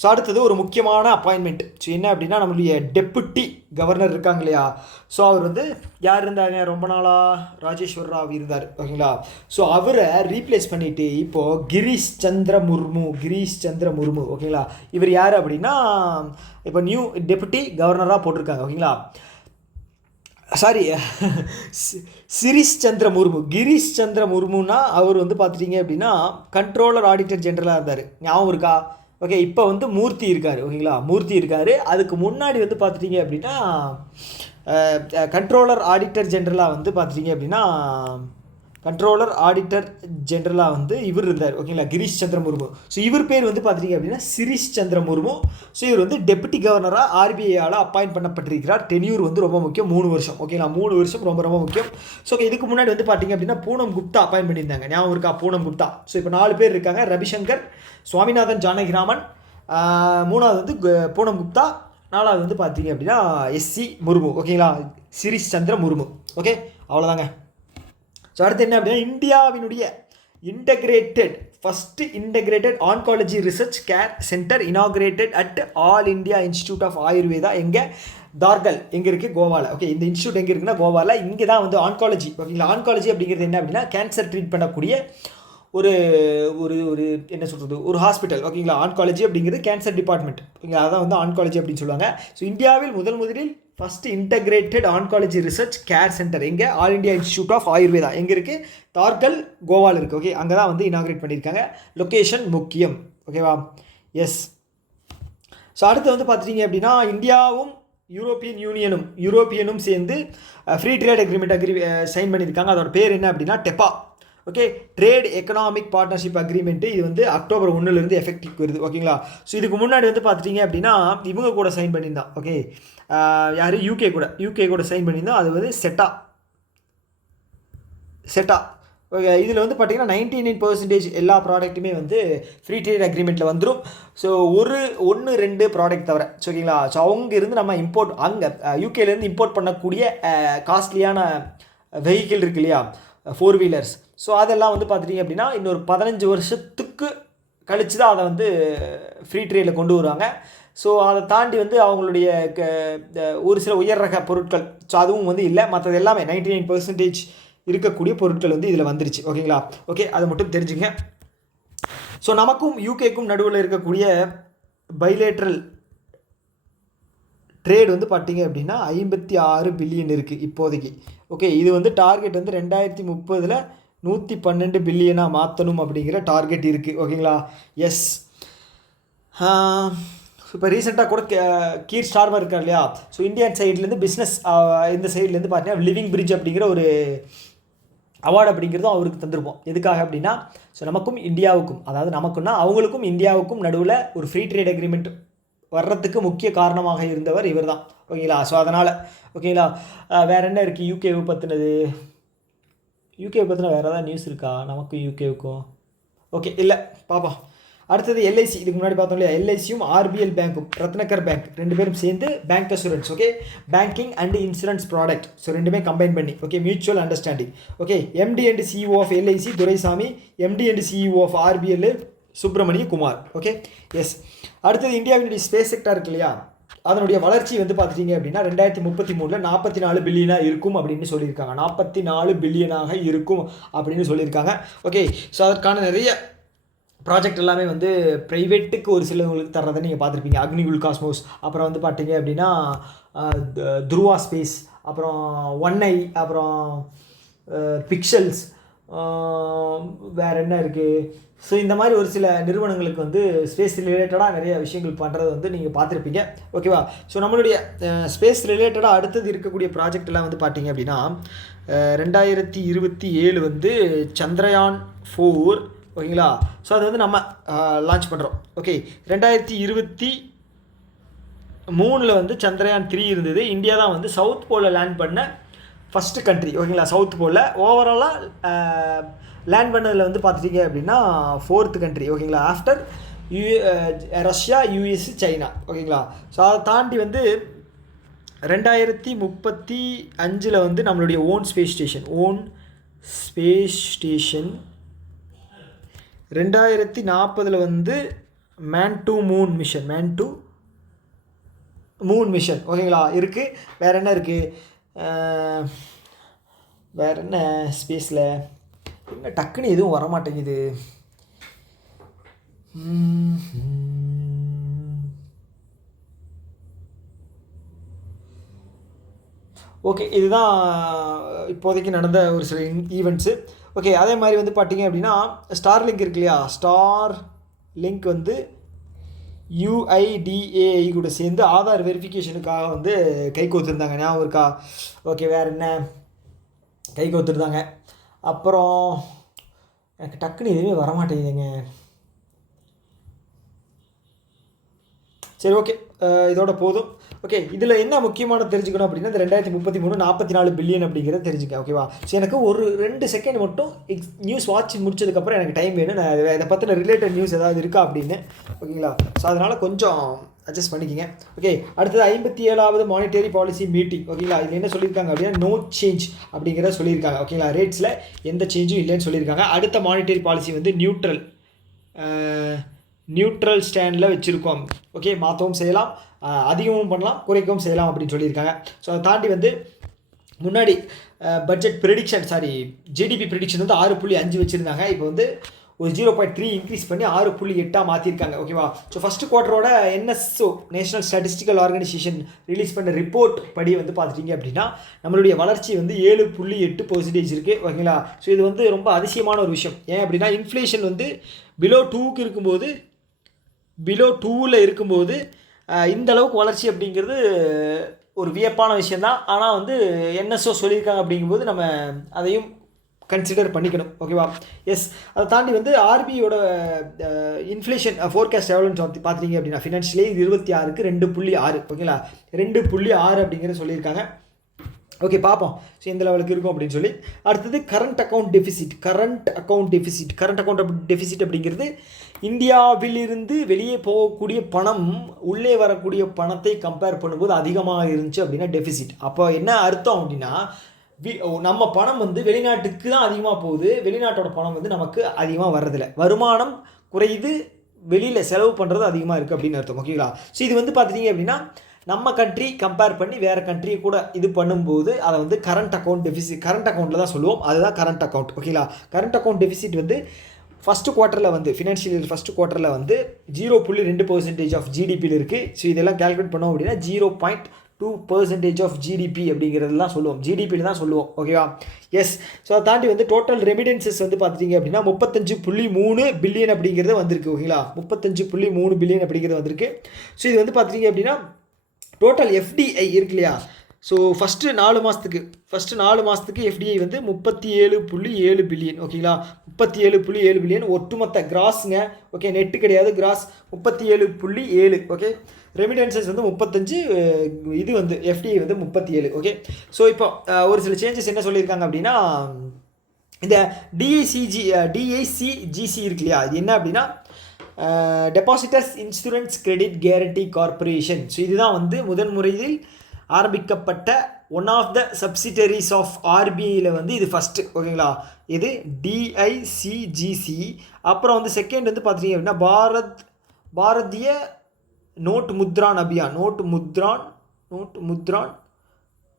So அடுத்தது ஒரு முக்கியமான அப்பாயின்மெண்ட். ஸோ என்ன அப்படின்னா நம்மளுடைய டெப்புட்டி கவர்னர் இருக்காங்க இல்லையா? ஸோ அவர் வந்து யார் இருந்தாங்க? ரொம்ப நாளாக ராஜேஸ்வர் ராவ் இருந்தார். ஓகேங்களா? ஸோ அவரை ரீப்ளேஸ் பண்ணிவிட்டு இப்போது கிரீஷ் சந்திர முர்மு. ஓகேங்களா? இவர் யார் அப்படின்னா இப்போ நியூ டெப்புட்டி கவர்னராக போட்டிருக்காங்க. ஓகேங்களா? சாரி, கிரீஷ் சந்திர முர்முன்னா அவர் வந்து பார்த்துட்டிங்க அப்படின்னா கண்ட்ரோலர் ஆடிட்டர் ஜெனரலாக இருந்தார். ஞாபகம் இருக்கா? ஓகே, இப்போ வந்து மூர்த்தி இருக்கார். ஓகேங்களா, மூர்த்தி இருக்கார். அதுக்கு முன்னாடி வந்து பார்த்துட்டிங்க அப்படின்னா கண்ட்ரோலர் ஆடிட்டர் ஜென்ரலாக வந்து பார்த்துட்டிங்க அப்படின்னா கண்ட்ரோலர் ஆடிட்டர் ஜென்ரலாக வந்து இவர் இருந்தார். ஓகேங்களா, கிரீஷ் சந்திர முர்மு. ஸோ இவர் பேர் வந்து பார்த்துட்டிங்க அப்படின்னா சிரீஷ் சந்திர முர்மு. ஸோ இவர் வந்து டெப்யூட்டி கவர்னராக ஆர்பிஐயால் அப்பாயிண்ட் பண்ணப்பட்டிருக்கிறார். டென்யூர் வந்து ரொம்ப முக்கியம், 3 வருஷம். ஓகேங்களா, 3 வருஷம் ரொம்ப ரொம்ப முக்கியம். ஸோ இதுக்கு முன்னாடி வந்து பார்த்திங்க அப்படின்னா பூனம் குப்தா அப்பாயிண்ட் பண்ணியிருந்தாங்க. ஞாபகம் இருக்கா, பூனம் குப்தா. ஸோ இப்போ 4 பேர் இருக்காங்க. ரவிசங்கர், சுவாமிநாதன் ஜானகிராமன், 3வது வந்து பூனம் குப்தா, 4வது வந்து பார்த்தீங்க அப்படின்னா எஸ்சி முர்மு. ஓகேங்களா, சிரீஷ் சந்திர முர்மு. ஓகே, அவ்வளோதாங்க. ஸோ அடுத்து என்ன அப்படின்னா இந்தியாவினுடைய first integrated oncology research care centre inaugurated at all India institute of Ayurveda எங்கே தார்கல் எங்கே இருக்குது, கோவாவில். ஓகே, இந்த இன்ஸ்டியூட் எங்கே இருக்குன்னா கோவாவில். இங்கே தான் வந்து ஆன்காலஜி. ஓகேங்களா, ஆன்காலஜி அப்படிங்கிறது என்ன அப்படின்னா கேன்சர் ட்ரீட் பண்ணக்கூடிய ஒரு ஒரு ஒரு என்ன சொல்கிறது, ஒரு ஹாஸ்பிட்டல். ஓகேங்களா, ஆன்காலஜி அப்படிங்கிறது கேன்சர் டிபார்ட்மெண்ட். ஓகேங்களா, அதான் வந்து ஆன்காலஜி அப்படின்னு சொல்லுவாங்க. ஸோ இந்தியாவில் முதலில் first integrated oncology research care centre எங்கே, all India institute of Ayurveda எங்கே இருக்குது, தார்கல் கோவாவில் இருக்குது. ஓகே, அங்கே தான் வந்து இனாகிரேட் பண்ணியிருக்காங்க. லொக்கேஷன் முக்கியம். ஓகேவா, எஸ். ஸோ அடுத்து வந்து பார்த்துட்டிங்க அப்படின்னா இந்தியாவும் யூரோப்பியனும் சேர்ந்து ஃப்ரீ ட்ரேட் அக்ரிமெண்ட் சைன் பண்ணியிருக்காங்க. அதோட பேர் என்ன அப்படின்னா TEPA. Okay, trade economic partnership agreement. இது வந்து அக்டோபர் 1 எஃபெக்டிவ் வருது. ஓகேங்களா, ஸோ இதுக்கு முன்னாடி வந்து பார்த்துட்டிங்க அப்படின்னா இவங்க கூட சைன் பண்ணியிருந்தான். ஓகே, யார், யூகே கூட சைன் பண்ணியிருந்தோம். அது வந்து செட்டா. ஓகே, இதில் வந்து பார்த்திங்கன்னா 99% எல்லா ப்ராடக்ட்டுமே வந்து ஃப்ரீ ட்ரேட் அக்ரிமெண்ட்டில் வந்துடும். ஸோ 1-2 ப்ராடக்ட் தவிர. ஸோ ஓகேங்களா, ஸோ அங்கேருந்து நம்ம அங்கே யூகேலேருந்து இம்போர்ட் பண்ணக்கூடிய காஸ்ட்லியான வெஹிக்கிள் இருக்கு இல்லையா, 4 வீலர்ஸ். ஸோ அதெல்லாம் வந்து பார்த்துட்டிங்க அப்படின்னா இன்னொரு 15 வருஷத்துக்கு கழித்து தான் அதை வந்து ஃப்ரீ ட்ரேடில் கொண்டு வருவாங்க. ஸோ அதை தாண்டி வந்து அவங்களுடைய ஒரு சில உயர் ரக பொருட்கள், ஸோ அதுவும் வந்து இல்லை. மற்றது எல்லாமே 99% இருக்கக்கூடிய பொருட்கள் வந்து இதில் வந்துருச்சு. ஓகேங்களா, ஓகே, அதை மட்டும் தெரிஞ்சுங்க. ஸோ நமக்கும் யூகேக்கும் நடுவில் இருக்கக்கூடிய பைலேட்ரல் ட்ரேட் வந்து பார்த்திங்க அப்படின்னா 56 பில்லியன் இருக்குது இப்போதைக்கு. ஓகே, இது வந்து டார்கெட் வந்து 2030 112 பில்லியனாக மாற்றணும் அப்படிங்கிற டார்கெட் இருக்குது. ஓகேங்களா, எஸ். இப்போ ரீசெண்டாக கூட கீர் ஸ்டார்மர் இருக்கார் இல்லையா, ஸோ இந்தியன் சைட்லேருந்து பிஸ்னஸ் இந்த சைட்லேருந்து பார்த்தீங்கன்னா லிவிங் பிரிட்ஜ் அப்படிங்கிற ஒரு அவார்டு அப்படிங்கிறதும் அவருக்கு தந்திருப்போம். எதுக்காக அப்படின்னா ஸோ நமக்கும் இந்தியாவுக்கும், அதாவது நமக்குன்னா அவங்களுக்கும் இந்தியாவுக்கும் நடுவில் ஒரு ஃப்ரீ ட்ரேட் அக்ரிமெண்ட் வர்றதுக்கு முக்கிய காரணமாக இருந்தவர் இவர் தான். ஓகேங்களா, ஸோ அதனால் ஓகேங்களா. வேறு என்ன இருக்குது யூகேவை பற்றின வேறு ஏதாவது நியூஸ் இருக்கா நமக்கும் யூகேவுக்கும்? ஓகே, இல்லை பாப்பா. அடுத்தது எல்ஐசி. இதுக்கு முன்னாடி பார்த்தோம் இல்லையா, எல்ஐசியும் ஆர்பிஎல் பேங்க்கும் ரத்னகர் பேங்க் 2 பேரும் சேர்ந்து bank assurance. Okay, banking and insurance product. So 2மே கம்பைன் பண்ணி okay mutual understanding. Okay, MD and CEO of LIC Duraisamy, MD and CEO of RBL Subramania Kumar. Okay, yes. அடுத்தது இந்தியாவினுடைய ஸ்பேஸ் செக்டார் இருக்கு இல்லையா, அதனுடைய வளர்ச்சி வந்து பார்த்துட்டிங்க அப்படின்னா 2033 44 பில்லியனாக இருக்கும் அப்படின்னு சொல்லியிருக்காங்க. 44 பில்லியனாக இருக்கும் அப்படின்னு சொல்லியிருக்காங்க. ஓகே, ஸோ அதற்கான நிறைய ப்ராஜெக்ட் எல்லாமே வந்து ப்ரைவேட்டுக்கு ஒரு சிலவங்களுக்கு தர்றதை நீங்கள் பார்த்துருப்பீங்க. அக்னிகுல் காஸ்மோஸ், அப்புறம் வந்து பார்த்தீங்க அப்படின்னா துருவா ஸ்பேஸ், அப்புறம் ஒன்ஐ, அப்புறம் பிக்சல்ஸ், வேறு என்ன இருக்குது. ஸோ இந்த மாதிரி ஒரு சில நிறுவனங்களுக்கு வந்து ஸ்பேஸ் ரிலேட்டடாக நிறைய விஷயங்கள் பண்ணுறது வந்து நீங்கள் பார்த்துருப்பீங்க. ஓகேவா, ஸோ நம்மளுடைய ஸ்பேஸ் ரிலேட்டடாக அடுத்தது இருக்கக்கூடிய ப்ராஜெக்ட் எல்லாம் வந்து பார்த்தீங்க அப்படின்னா 2027 வந்து சந்திரயான் 4. ஓகேங்களா, ஸோ அது வந்து நம்ம லான்ச் பண்ணுறோம். ஓகே, 2023 வந்து சந்திரயான் 3 இருந்தது. இந்தியா தான் வந்து சவுத் போலில் லேண்ட் பண்ண ஃபஸ்ட்டு கண்ட்ரி. ஓகேங்களா, சவுத் போலில் ஓவராலாக லேண்ட் பண்ணதில் வந்து பார்த்துட்டிங்க அப்படின்னா 4th கண்ட்ரி. ஓகேங்களா, ஆஃப்டர் ரஷ்யா, யூஎஸ், சைனா. ஓகேங்களா, ஸோ அதை தாண்டி வந்து 2035 வந்து நம்மளுடைய ஓன் ஸ்பேஸ் ஸ்டேஷன் 2040 வந்து மேன் டு மூன் மிஷன். ஓகேங்களா, இருக்குது. வேறு என்ன இருக்குது, வேறு என்ன ஸ்பேஸில் என்ன டக்குன்னு எதுவும் வரமாட்டேங்குது. ஓகே, இதுதான் இப்போதைக்கு நடந்த ஒரு சில ஈவெண்ட்ஸு. ஓகே, அதே மாதிரி வந்து பார்த்தீங்க அப்படின்னா ஸ்டார் லிங்க் இருக்கு இல்லையா, ஸ்டார் லிங்க் வந்து UIDAI கூட சேர்ந்து ஆதார் வெரிஃபிகேஷனுக்காக வந்து கை கோத்துருந்தாங்க. ஞாபகம் இருக்கா? ஓகே, வேறு என்ன கை கோத்துருந்தாங்க. அப்புறம் எனக்கு டக்குன்னு எதுவுமே வரமாட்டேங்குதுங்க. சரி, ஓகே, இதோட போதும். ஓகே, இதில் என்ன முக்கியமான தெரிஞ்சுக்கணும் அப்படின்னா இந்த 2033 44 பில்லியன் அப்படிங்கிறத தெரிஞ்சுக்க. ஓகேவா? ஸோ எனக்கு ஒரு 2 செகண்ட் மட்டும் நியூஸ் வாட்ச் முடிச்சதுக்கப்புறம் எனக்கு டைம் வேணும். நான் இதை பற்றின ரிலேட்டட் நியூஸ் ஏதாவது இருக்கா அப்படின்னு. ஓகேங்களா? ஸோ அதனால் கொஞ்சம் அட்ஜஸ்ட் பண்ணிக்கிங்க. ஓகே, அடுத்தது 57வது மானிட்டரி பாலிசி மீட்டிங். ஓகேங்களா? இதில் என்ன சொல்லியிருக்காங்க அப்படின்னா நோ சேஞ்ச் அப்படிங்கிறத சொல்லியிருக்காங்க. ஓகேங்களா? ரேட்ஸில் எந்த சேஞ்சும் இல்லைன்னு சொல்லியிருக்காங்க. அடுத்த மானிட்டரி பாலிசி வந்து நியூட்ரல் ஸ்டாண்டில் வச்சுருக்கோம். ஓகே, மாற்றவும் செய்யலாம், அதிகமும் பண்ணலாம், குறைக்கவும் செய்யலாம் அப்படின்னு சொல்லியிருக்காங்க. ஸோ அதை தாண்டி வந்து முன்னாடி பட்ஜெட் ப்ரெடிக்ஷன் ஜிடிபி ப்ரெடிக்ஷன் வந்து 6.5 வச்சுருந்தாங்க. இப்போ வந்து ஒரு 0.3 இன்க்ரீஸ் பண்ணி 6.8 மாற்றிருக்காங்க. ஓகேவா? ஸோ ஃபஸ்ட்டு குவார்ட்டரோட NSO national statistical organisation release பண்ண ரிப்போர்ட் படி வந்து பார்த்துட்டிங்க அப்படின்னா நம்மளுடைய வளர்ச்சி வந்து 7.8% இருக்குது. ஓகேங்களா? ஸோ இது வந்து ரொம்ப அதிசயமான ஒரு விஷயம். ஏன் அப்படின்னா இன்ஃப்ளேஷன் வந்து பிலோ 2க்கு இருக்கும்போது இந்த அளவுக்கு வளர்ச்சி அப்படிங்கிறது ஒரு வியப்பான விஷயந்தான். ஆனால் வந்து NSO சொல்லியிருக்காங்க அப்படிங்கும்போது நம்ம அதையும் கன்சிடர் பண்ணிக்கணும். ஓகேவா? எஸ், அதை தாண்டி வந்து ஆர்பிஐயோட இன்ஃப்ளேஷன் ஃபோர்காஸ்ட் எவ்வளோன்னு பார்த்தீங்க அப்படின்னா ஃபினான்ஷியல் இயர் 26க்கு 2.6. ஓகேங்களா? 2.6 அப்படிங்கிறத சொல்லியிருக்காங்க. ஓகே, பார்ப்போம் ஸோ எந்த லெவலுக்கு இருக்கும் அப்படின்னு சொல்லி. அடுத்தது கரண்ட் அக்கௌண்ட் டெஃபிசிட் அப்படிங்கிறது இந்தியாவிலிருந்து வெளியே போகக்கூடிய பணம் உள்ளே வரக்கூடிய பணத்தை கம்பேர் பண்ணும்போது அதிகமாக இருந்துச்சு அப்படின்னா டெஃபிசிட். அப்போ என்ன அர்த்தம் அப்படின்னா நம்ம பணம் வந்து வெளிநாட்டுக்கு தான் அதிகமாக போகுது, வெளிநாட்டோட பணம் வந்து நமக்கு அதிகமாக வர்றதில்லை. வருமானம் குறையுது, வெளியில் செலவு பண்ணுறது அதிகமாக இருக்குது அப்படின்னு அர்த்தம். ஓகேங்களா? ஸோ இது வந்து பார்த்துட்டிங்க அப்படின்னா நம்ம கண்ட்ரி கம்பேர் பண்ணி வேறு கண்ட்ரியை கூட இது பண்ணும்போது அதை வந்து கரண்ட் அக்கௌண்ட்டில் தான் சொல்லுவோம். அதுதான் கரண்ட் அக்கௌண்ட். ஓகேங்களா? கரண்ட் அக்கௌண்ட் டெஃபிசிட் வந்து ஃபஸ்ட்டு குவார்ட்டரில் வந்து ஃபினான்ஷியல் இயர் ஃபஸ்ட்டு குவார்ட்டரில் வந்து 0.2% ஆஃப் ஜிடிபியில் இருக்குது. ஸோ இதெல்லாம் கேல்குலேட் பண்ணோம் அப்படின்னா 0.2% ஆஃப் ஜிடிபி அப்படிங்கிறதுலாம் சொல்லுவோம், ஜிடிபியில் தான் சொல்லுவோம். ஓகேவா? எஸ். ஸோ அதை தாண்டி வந்து டோட்டல் ரெமிடென்சஸ் வந்து பார்த்துட்டிங்க அப்படின்னா 35.3 பில்லியன் அப்படிங்கிறது வந்திருக்கு. ஓகேங்களா? 35.3 பில்லியன் அப்படிங்கிறது வந்திருக்கு. ஸோ இது வந்து பார்த்துட்டிங்க அப்படின்னா டோட்டல் FDI இருக்கு இல்லையா? ஸோ ஃபஸ்ட்டு 4 மாதத்துக்கு FDI வந்து 37.7 பில்லியன். ஓகேங்களா? 37.7 பில்லியன் ஒட்டுமொத்த கிராஸுங்க. ஓகே, நெட்டு கிடையாது, கிராஸ் 37.7. ஓகே, ரெமிடென்சஸ் வந்து 35, இது வந்து FDI வந்து 37. ஓகே, ஸோ இப்போ ஒரு சில சேஞ்சஸ் என்ன சொல்லியிருக்காங்க அப்படின்னா இந்த DICGC இருக்கு இல்லையா? இது என்ன அப்படின்னா depositors insurance credit guarantee corporation. So இதுதான் வந்து முதன்முறையில் ஆரம்பிக்கப்பட்ட one of the subsidiaries of ஆர்பிஐயில் வந்து இது ஃபஸ்ட்டு. ஓகேங்களா? இது DICGC. அப்புறம் வந்து செகண்ட் வந்து பார்த்துட்டிங்க அப்படின்னா பாரதிய நோட் முத்ரான் அபியான்.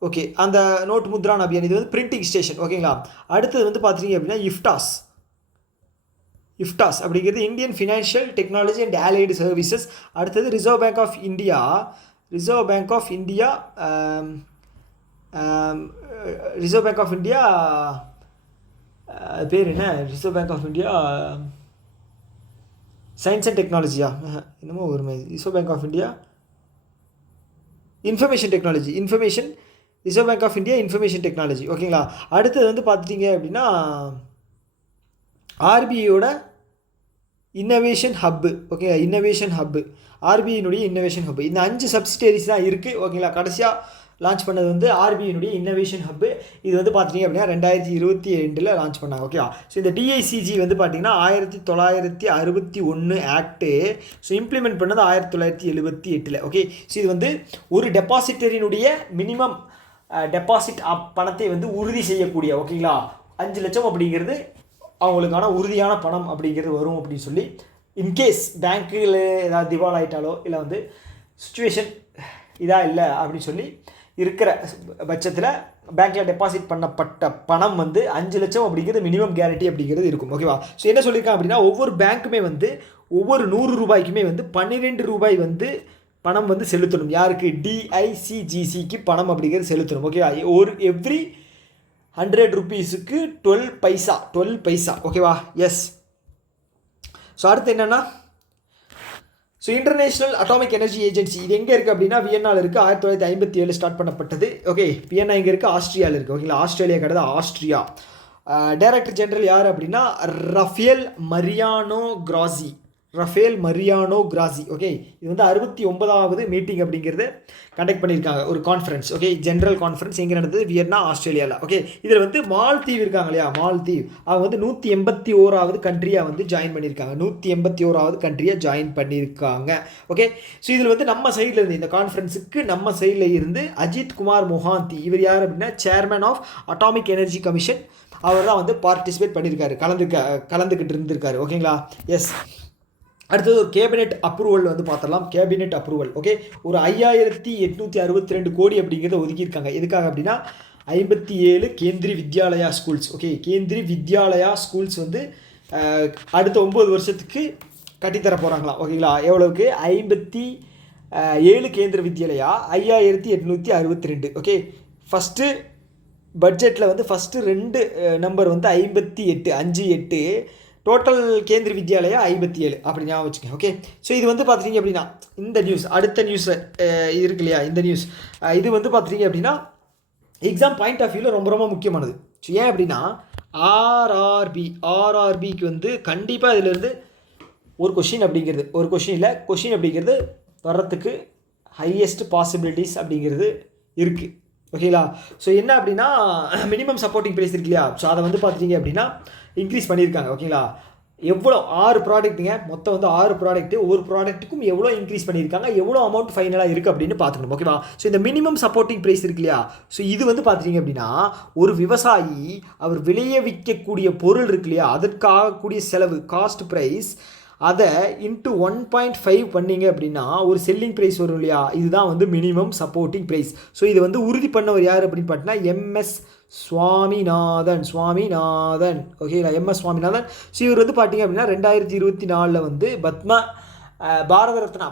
ஓகே, அந்த நோட் முத்ரான் அபியான் இது வந்து பிரிண்டிங் ஸ்டேஷன். ஓகேங்களா? அடுத்தது வந்து பார்த்துட்டிங்க அப்படின்னா இஃப்டாஸ் அப்படிங்கிறது Indian financial technology and allied services. அடுத்தது ரிசர்வ் பேங்க் ஆஃப் இந்தியா பேர் என்ன? Reserve bank of India science and டெக்னாலஜியா என்னமோ ஒரு reserve bank of India information technology. ஓகேங்களா? அடுத்தது வந்து பார்த்துட்டிங்க அப்படின்னா ஆர்பிஐயோட இன்னோவேஷன் ஹப்பு. ஓகே, ஆர்பிஐனுடைய இன்னோவேஷன் ஹப்பு. இந்த 5 சப்சிடரிஸ் தான் இருக்குது. ஓகேங்களா? கடைசியாக லான்ச் பண்ணது வந்து ஆர்பிஐனுடைய இன்னோவேஷன் ஹப்பு. இது வந்து பார்த்திங்க அப்படின்னா 2022 லான்ச் பண்ணாங்க. ஓகேவா? ஸோ இந்த DICG வந்து பார்த்திங்கன்னா 1961 ஆக்டு. ஸோ இம்ப்ளிமெண்ட் பண்ணது 1978. ஓகே, ஸோ இது வந்து ஒரு டெபாசிட்டரினுடைய மினிமம் டெபாசிட் பணத்தை வந்து உறுதி செய்யக்கூடிய, ஓகேங்களா, 5 லட்சம் அப்படிங்கிறது அவங்களுக்கான உறுதியான பணம் அப்படிங்கிறது வரும் அப்படின்னு சொல்லி, இன்கேஸ் பேங்க்கில் ஏதாவது திவால் ஆகிட்டாலோ இல்லை வந்து சுச்சுவேஷன் இதாக இல்லை அப்படின்னு சொல்லி இருக்கிற பட்சத்தில் பேங்க்கில் டெபாசிட் பண்ணப்பட்ட பணம் வந்து 5 லட்சம் அப்படிங்கிறது மினிமம் கேரண்டி அப்படிங்கிறது இருக்கும். ஓகேவா? ஸோ என்ன சொல்லியிருக்காங்க அப்படின்னா ஒவ்வொரு பேங்க்குமே வந்து ஒவ்வொரு 100 ரூபாய்க்குமே வந்து 12 ரூபாய் வந்து பணம் வந்து செலுத்தணும். யாருக்கு? DICGCக்கு பணம் அப்படிங்கிறது செலுத்தணும். ஓகேவா? எவ்ரி 100 ரூபீஸுக்கு 12 பைசா. ஓகேவா? எஸ். ஸோ அடுத்து என்னென்னா so international atomic energy agency இது எங்கே இருக்குது அப்படின்னா வியன்னாவில் இருக்குது. 1957 ஸ்டார்ட் பண்ணப்பட்டது. ஓகே, வியன்னா எங்கே இருக்குது? ஆஸ்திரியாவில் இருக்குது. ஓகேங்களா, ஆஸ்திரேலியா கிடையாது, ஆஸ்திரியா. டைரக்டர் ஜெனரல் யார் அப்படின்னா ரஃபேல் மரியானோ கிராசி. ஓகே, இது வந்து 69வது மீட்டிங் அப்படிங்கிறது கண்டக்ட் பண்ணியிருக்காங்க, ஒரு கான்ஃபரன்ஸ். ஓகே, ஜென்ரல் கான்ஃபரன்ஸ் எங்கே நடந்தது? வியன்னா, ஆஸ்திரேலியாவில். ஓகே, இதில் வந்து மால்தீவ் இருக்காங்க இல்லையா, மால்தீவ் அவங்க வந்து 181வது கண்ட்ரியாக வந்து ஜாயின் பண்ணியிருக்காங்க. 181வது கண்ட்ரியாக ஜாயின் பண்ணியிருக்காங்க. ஓகே, ஸோ இதில் வந்து நம்ம சைடில் இருந்து இந்த கான்ஃபரன்ஸுக்கு நம்ம சைடில் இருந்து அஜித் குமார் மொஹாந்தி, இவர் யார் அப்படின்னா chairman of atomic energy commission, அவர் தான் வந்து பார்ட்டிசிபேட் பண்ணியிருக்காரு, கலந்துக்கிட்டு இருந்திருக்காரு. ஓகேங்களா, எஸ். அடுத்தது ஒரு கேபினெட் அப்ரூவல் வந்து பார்த்துடலாம். Cabinet approval. ஓகே, ஒரு 5862 கோடி அப்படிங்கிறத ஒதுக்கியிருக்காங்க. எதுக்காக அப்படின்னா 57 கேந்திரி Vidyalaya schools. Okay, கேந்திரி Vidyalaya schools வந்து அடுத்த 9 வருஷத்துக்கு கட்டித்தர போகிறாங்களாம். ஓகேங்களா, எவ்வளவுக்கு? 57 கேந்திர வித்யாலயா 5862. ஓகே, ஃபஸ்ட்டு பட்ஜெட்டில் வந்து ஃபஸ்ட்டு 2 நம்பர் வந்து 58 டோட்டல் கேந்திர வித்யாலயா 57 அப்படி ஞாபகம் வச்சுக்கோங்க. ஓகே, ஸோ இது வந்து பார்த்துட்டிங்க அப்படின்னா இந்த நியூஸ், அடுத்த நியூஸ் இருக்கு இல்லையா, இந்த நியூஸ் இது வந்து பார்த்துட்டிங்க அப்படின்னா எக்ஸாம் பாயிண்ட் ஆஃப் வியூவில் ரொம்ப ரொம்ப முக்கியமானது. ஸோ ஏன் அப்படின்னா ஆர்ஆர்பிக்கு வந்து கண்டிப்பாக இதிலேருந்து ஒரு கொஷின் அப்படிங்கிறது வர்றதுக்கு ஹையஸ்ட் பாசிபிலிட்டிஸ் அப்படிங்கிறது இருக்குது. ஓகேங்களா, ஸோ என்ன அப்படின்னா மினிமம் சப்போர்ட்டிங் ப்ரைஸ் இருக்கு இல்லையா, ஸோ அதை வந்து பார்த்துட்டிங்க அப்படின்னா இன்க்ரீஸ் பண்ணியிருக்காங்க. ஓகேங்களா, எவ்வளோ 6 ப்ராடக்ட்டுங்க, மொத்தம் வந்து 6 ப்ராடக்ட்டு, ஒரு ப்ராடக்ட்டுக்கும் எவ்வளோ இன்க்ரீஸ் பண்ணியிருக்காங்க, எவ்வளோ அமௌண்ட் ஃபைனலாக இருக்குது அப்படின்னு பார்த்துக்கணும். ஓகேவா, ஸோ இந்த மினிமம் சப்போர்ட்டிங் ப்ரைஸ் இருக்கு இல்லையா, ஸோ இது வந்து பார்த்துட்டிங்க அப்படின்னா ஒரு விவசாயி அவர் விளைவிக்கக்கூடிய பொருள் இருக்கு இல்லையா, அதற்காகக்கூடிய செலவு காஸ்ட் ப்ரைஸ் அதை இன்ட்டு 1.5 பண்ணிங்க அப்படின்னா ஒரு செல்லிங் ப்ரைஸ் வரும் இல்லையா, இதுதான் வந்து மினிமம் சப்போர்ட்டிங் ப்ரைஸ். ஸோ இதை வந்து உறுதி பண்ணவர் யார் அப்படின்னு பார்த்தீங்கன்னா MS சுவாமிநாதன். ஓகேங்களா, MS சுவாமிநாதன். ஸோ இவர் வந்து பார்த்தீங்க அப்படின்னா 2024 வந்து பாரத ரத்னா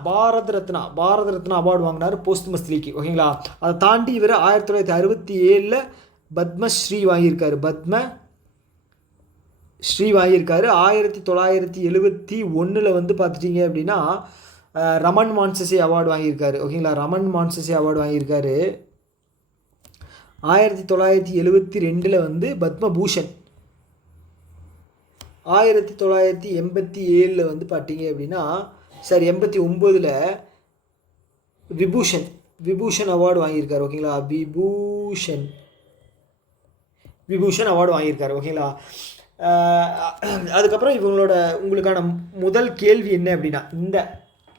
அவார்டு வாங்கினார் போஸ்ட்மஸ்லிக்கு. ஓகேங்களா, அதை தாண்டி இவர் 1967 பத்மஸ்ரீ வாங்கியிருக்காரு. 1971 வந்து பார்த்துட்டிங்க அப்படின்னா ரமன் மான்சஸே அவார்டு வாங்கியிருக்காரு. ஓகேங்களா, ரமன் மான்சஸே அவார்டு வாங்கியிருக்காரு. 1972 வந்து பத்மபூஷன். 1987 வந்து பார்த்தீங்க அப்படின்னா 89 விபூஷன் அவார்டு வாங்கியிருக்காரு. ஓகேங்களா, விபூஷன் அவார்டு வாங்கியிருக்காரு. ஓகேங்களா, அதுக்கப்புறம் உங்களுக்கான முதல் கேள்வி என்ன அப்படின்னா இந்த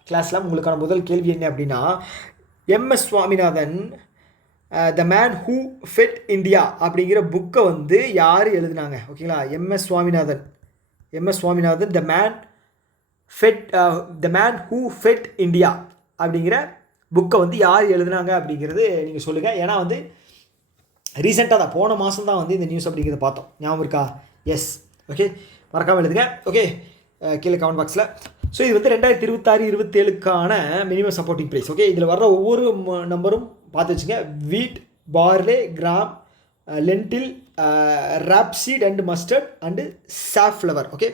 கிளாஸில் உங்களுக்கான முதல் கேள்வி என்ன அப்படின்னா MS Swaminathan the man who fed India அப்படிங்கிற புக்கை வந்து யார் எழுதுனாங்க? ஓகேங்களா, MS Swaminathan the man who fed India அப்படிங்கிற புக்கை வந்து யார் எழுதுனாங்க அப்படிங்கிறது நீங்கள் சொல்லுங்கள். ஏன்னா வந்து ரீசெண்டாக தான் போன மாதம் தான் வந்து இந்த நியூஸ் அப்படிங்கிறத பார்த்தோம். ஞாபகம் இருக்கா? எஸ். ஓகே, மறக்காமல் எழுதுங்க. ஓகே, கீழே கமெண்ட் பாக்ஸில். ஸோ இது வந்து 2026-27க்கான மினிமம் சப்போர்ட்டிங் ப்ரைஸ். ஓகே, இதில் வர்ற ஒவ்வொரு நம்பரும் பார்த்து வச்சுங்க. Wheat, barley, gram, lentil, rapeseed and mustard and safflower. Okay,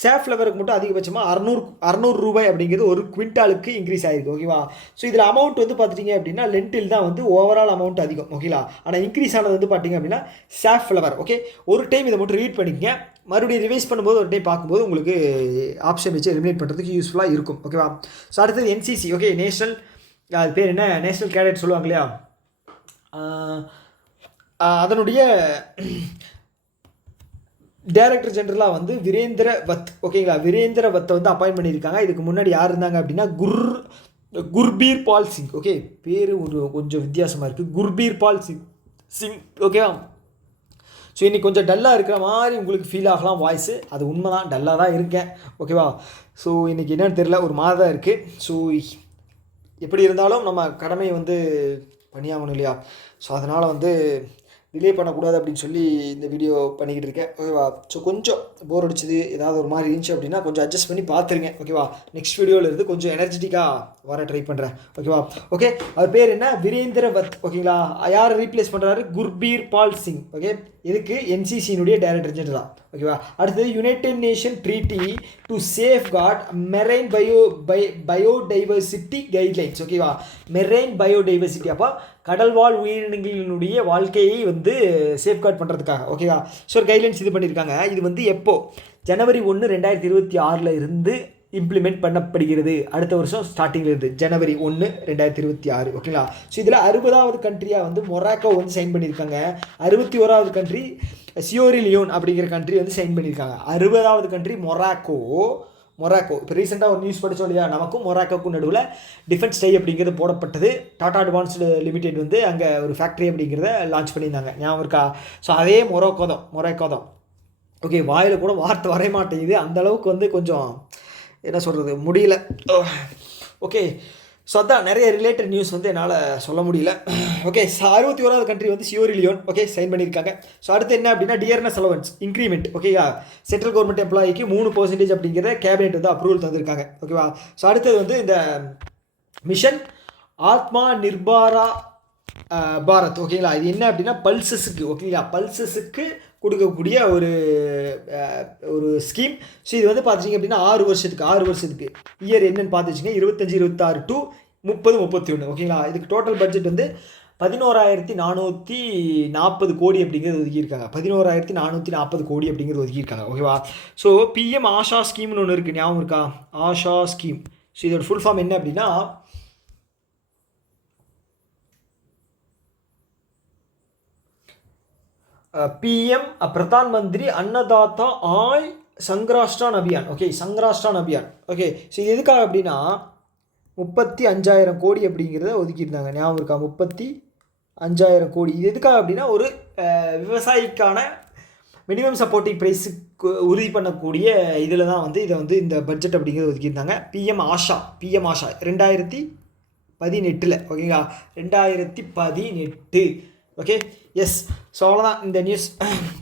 சாஃப்ளவருக்கு மட்டும் அதிகபட்சமாக 600 ரூபாய் அப்படிங்கிறது ஒரு குவிண்டாலுக்கு இன்க்ரீஸ் ஆகிருக்கு. ஓகேவா, ஸோ இதில் அமௌண்ட் வந்து பார்த்துட்டிங்க அப்படின்னா லென்டில் தான் வந்து ஓவரால் அமௌண்ட் அதிகம். ஓகேங்களா, ஆனால் இன்க்ரீஸ் ஆனது வந்து பார்த்திங்க அப்படின்னா சாஃப்ளவர். ஓகே, ஒரு டைம் இதை மட்டும் ரீட் பண்ணிக்கங்க, மறுபடியும் ரிவைஸ் பண்ணும்போது ஒரு டைம் பார்க்கும்போது உங்களுக்கு ஆப்ஷன் வச்சு எலிமினேட் பண்ணுறதுக்கு யூஸ்ஃபுல்லாக இருக்கும். ஓகேவா, ஸோ அடுத்தது NCC. ஓகே, நேஷனல், அது பேர் என்ன, நேஷனல் கேடட் சொல்லுவாங்க இல்லையா, அதனுடைய டைரக்டர் ஜெனரலாக வந்து வீரேந்திர வத். ஓகேங்களா, வீரேந்திர வத்தை வந்து அப்பாயின்ட் பண்ணியிருக்காங்க. இதுக்கு முன்னாடி யார் இருந்தாங்க அப்படின்னா குர்பீர் பால் சிங். ஓகே, பேர் கொஞ்சம் வித்தியாசமாக இருக்குது, குர்பீர் பால் சிங். ஓகேவா, ஸோ இன்றைக்கி கொஞ்சம் டல்லாக இருக்கிற மாதிரி உங்களுக்கு ஃபீல் ஆகலாம் வாய்ஸு, அது உண்மை தான், டல்லாக தான் இருக்கேன். ஓகேவா, ஸோ இன்றைக்கி என்னென்னு தெரியல, ஒரு மாதிரி தான் இருக்குது. ஸோ எப்படி இருந்தாலும் நம்ம கடமையை வந்து பண்ணியாகணும் இல்லையா, ஸோ அதனால் வந்து டிலே பண்ணக்கூடாது அப்படின்னு சொல்லி இந்த வீடியோ பண்ணிக்கிட்டு இருக்கேன். ஓகேவா, ஸோ கொஞ்சம் போர் அடிச்சது ஏதாவது ஒரு மாதிரி இருந்துச்சு அப்படின்னா கொஞ்சம் அட்ஜஸ்ட் பண்ணி பார்த்துருங்க. ஓகேவா, நெக்ஸ்ட் வீடியோவில் இருந்து கொஞ்சம் எனர்ஜெட்டிக்காக வர ட்ரை பண்ணுறேன். ஓகேவா, ஓகே, அவர் பேர் என்ன, வீரேந்திர வத். ஓகேங்களா, யார் ரீப்ளேஸ் பண்ணுறாரு, குர்பீர் பால் சிங். ஓகே, இதுக்கு NCCயினுடைய டைரக்டர் ஜெனரல். ஓகேவா. அடுத்தது United nation treaty to safeguard marine biodiversity guidelines. ஓகேவா, மெரைன் பயோடைவர்சிட்டி அப்போ கடல்வாழ் உயிரினங்களினுடைய வாழ்க்கையை வந்து சேஃப்கார்ட் பண்ணுறதுக்காக. ஓகேவா. ஸோ ஒரு கைட்லைன்ஸ் இது பண்ணியிருக்காங்க. இது வந்து எப்போ ஜனவரி 1 2026 இருந்து இம்ப்ளிமெண்ட் பண்ணப்படுகிறது. அடுத்த வருஷம் ஸ்டார்டிங்கில் இருந்து ஜனவரி 1 2026. ஓகேங்களா. ஸோ இதில் 60வது கண்ட்ரியாக வந்து மொராக்கோ வந்து சைன் பண்ணியிருக்காங்க. 61வது கண்ட்ரி சியோரிலியோன் அப்படிங்கிற கண்ட்ரி வந்து சைன் பண்ணியிருக்காங்க. 60வது கண்ட்ரி மொராக்கோ. இப்போ ரீசெண்டாக ஒரு நியூஸ் படித்தோம் இல்லையா, நமக்கும் மொராக்கோக்கும் நடுவில் டிஃபென்ஸ் டை அப்படிங்கிறது போடப்பட்டது. டாடா அட்வான்ஸ்டு லிமிடெட் வந்து அங்கே ஒரு ஃபேக்ட்ரி அப்படிங்கிறத லான்ச் பண்ணியிருந்தாங்க, ஞாபகம் இருக்கா. ஸோ அதே மொராக்கோ தான். ஓகே, வாயில் கூட வார்த்தை வரைய மாட்டேங்குது, அந்தளவுக்கு வந்து கொஞ்சம் என்ன சொல்கிறது முடியல. ஓகே, ஸோ அதான் நிறைய ரிலேட்டட் நியூஸ் வந்து என்னால் சொல்ல முடியல. ஓகே, 61வது கண்ட்ரி வந்து சியோரிலியோன். ஓகே, சைன் பண்ணியிருக்காங்க. ஸோ அடுத்து என்ன அப்படின்னா டியர்னஸ் அலவன்ஸ் இன்க்ரிமெண்ட். ஓகேவா, சென்ட்ரல் கவர்மெண்ட் எம்ப்ளாயிக்கு 3% அப்படிங்கிறத கேபினெட் வந்து அப்ரூவல் தந்திருக்காங்க. ஓகேவா. ஸோ அடுத்தது வந்து இந்த மிஷன் ஆத்மா நிர்பாரா பாரத். ஓகேங்களா, இது என்ன அப்படின்னா பல்சஸுக்கு. ஓகேங்களா, பல்சஸுக்கு கொடுக்கக்கூடிய ஒரு ஸ்கீம். ஸோ இது வந்து பார்த்துச்சிங்க அப்படின்னா 6 வருஷத்துக்கு இயர் என்னன்னு பார்த்து வச்சுங்க, 25, 26 to 30, 31. ஓகேங்களா. இதுக்கு டோட்டல் பட்ஜெட் வந்து 11,440 கோடி அப்படிங்கிறது ஒதுக்கியிருக்காங்க. 11,440 கோடி அப்படிங்கிறது ஒதுக்கியிருக்காங்க. ஓகேவா. ஸோ பிஎம் ஆஷா ஸ்கீம்னு ஒன்று இருக்குது, ஞாபகம் இருக்கா, ஆஷா ஸ்கீம். ஸோ இதோட ஃபுல் ஃபார்ம் என்ன அப்படின்னா PM Pradhan Mantri Annadata Aay Sanrakshan Abhiyan. Okay, Sanrakshan Abhiyan. Okay, so இது எதுக்காக அப்படின்னா 35,000 கோடி அப்படிங்கிறத ஒதுக்கியிருந்தாங்க, ஞாபகம் இருக்கா, 35,000 கோடி. இது எதுக்காக அப்படின்னா ஒரு விவசாயிக்கான மினிமம் சப்போர்ட்டிங் ப்ரைஸுக்கு உறுதி பண்ணக்கூடிய இதில் தான் வந்து இதை வந்து இந்த பட்ஜெட் அப்படிங்கிறது ஒதுக்கியிருந்தாங்க. பிஎம் ஆஷா 2018. ஓகேங்களா, 2018. Okay, yes. ஸோ அவ்வளோதான் இந்த நியூஸ்.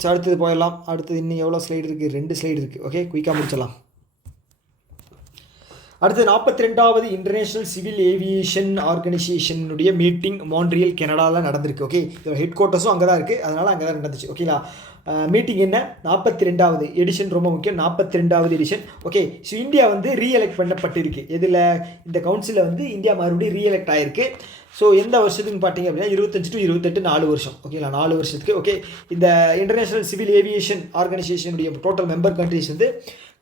ஸோ அடுத்தது போயிடலாம். அடுத்தது இன்னும் எவ்வளோ ஸ்லைடு இருக்குது, 2 ஸ்லைடு இருக்குது. ஓகே, குயிக்காக முடிச்சிடலாம். அடுத்து 42வது இன்டர்நேஷ்னல் சிவில் ஏவியேஷன் ஆர்கனைசேஷனுடைய மீட்டிங் மான்ட்ரியல் கனடாவில் நடந்திருக்கு. ஓகே, இதோட ஹெட் குவார்ட்டர்ஸும் அங்கே தான் இருக்குது, அதனால் அங்கே தான் நடந்துச்சு. ஓகேங்களா. மீட்டிங் என்ன, 42வது எடிஷன், ரொம்ப முக்கியம், 42வது எடிஷன். ஓகே, ஸோ இந்தியா வந்து ரீஎலெக்ட் பண்ணப்பட்டிருக்கு. இதில் இந்த கவுன்சிலில் வந்து இந்தியா மறுபடியும் ரீஎலெக்ட் ஆகிருக்கு. ஸோ எந்த வருஷத்துக்கு பார்த்தீங்க அப்படின்னா 25 to 28, 4 வருஷம். ஓகேங்களா, 4 வருஷத்துக்கு. ஓகே, இந்த இன்டர்நேஷ்னல் சிவில் ஏவியேஷன் ஆர்கனைசேஷனுடைய டோட்டல் மெம்பர் கண்ட்ரிஸ் வந்து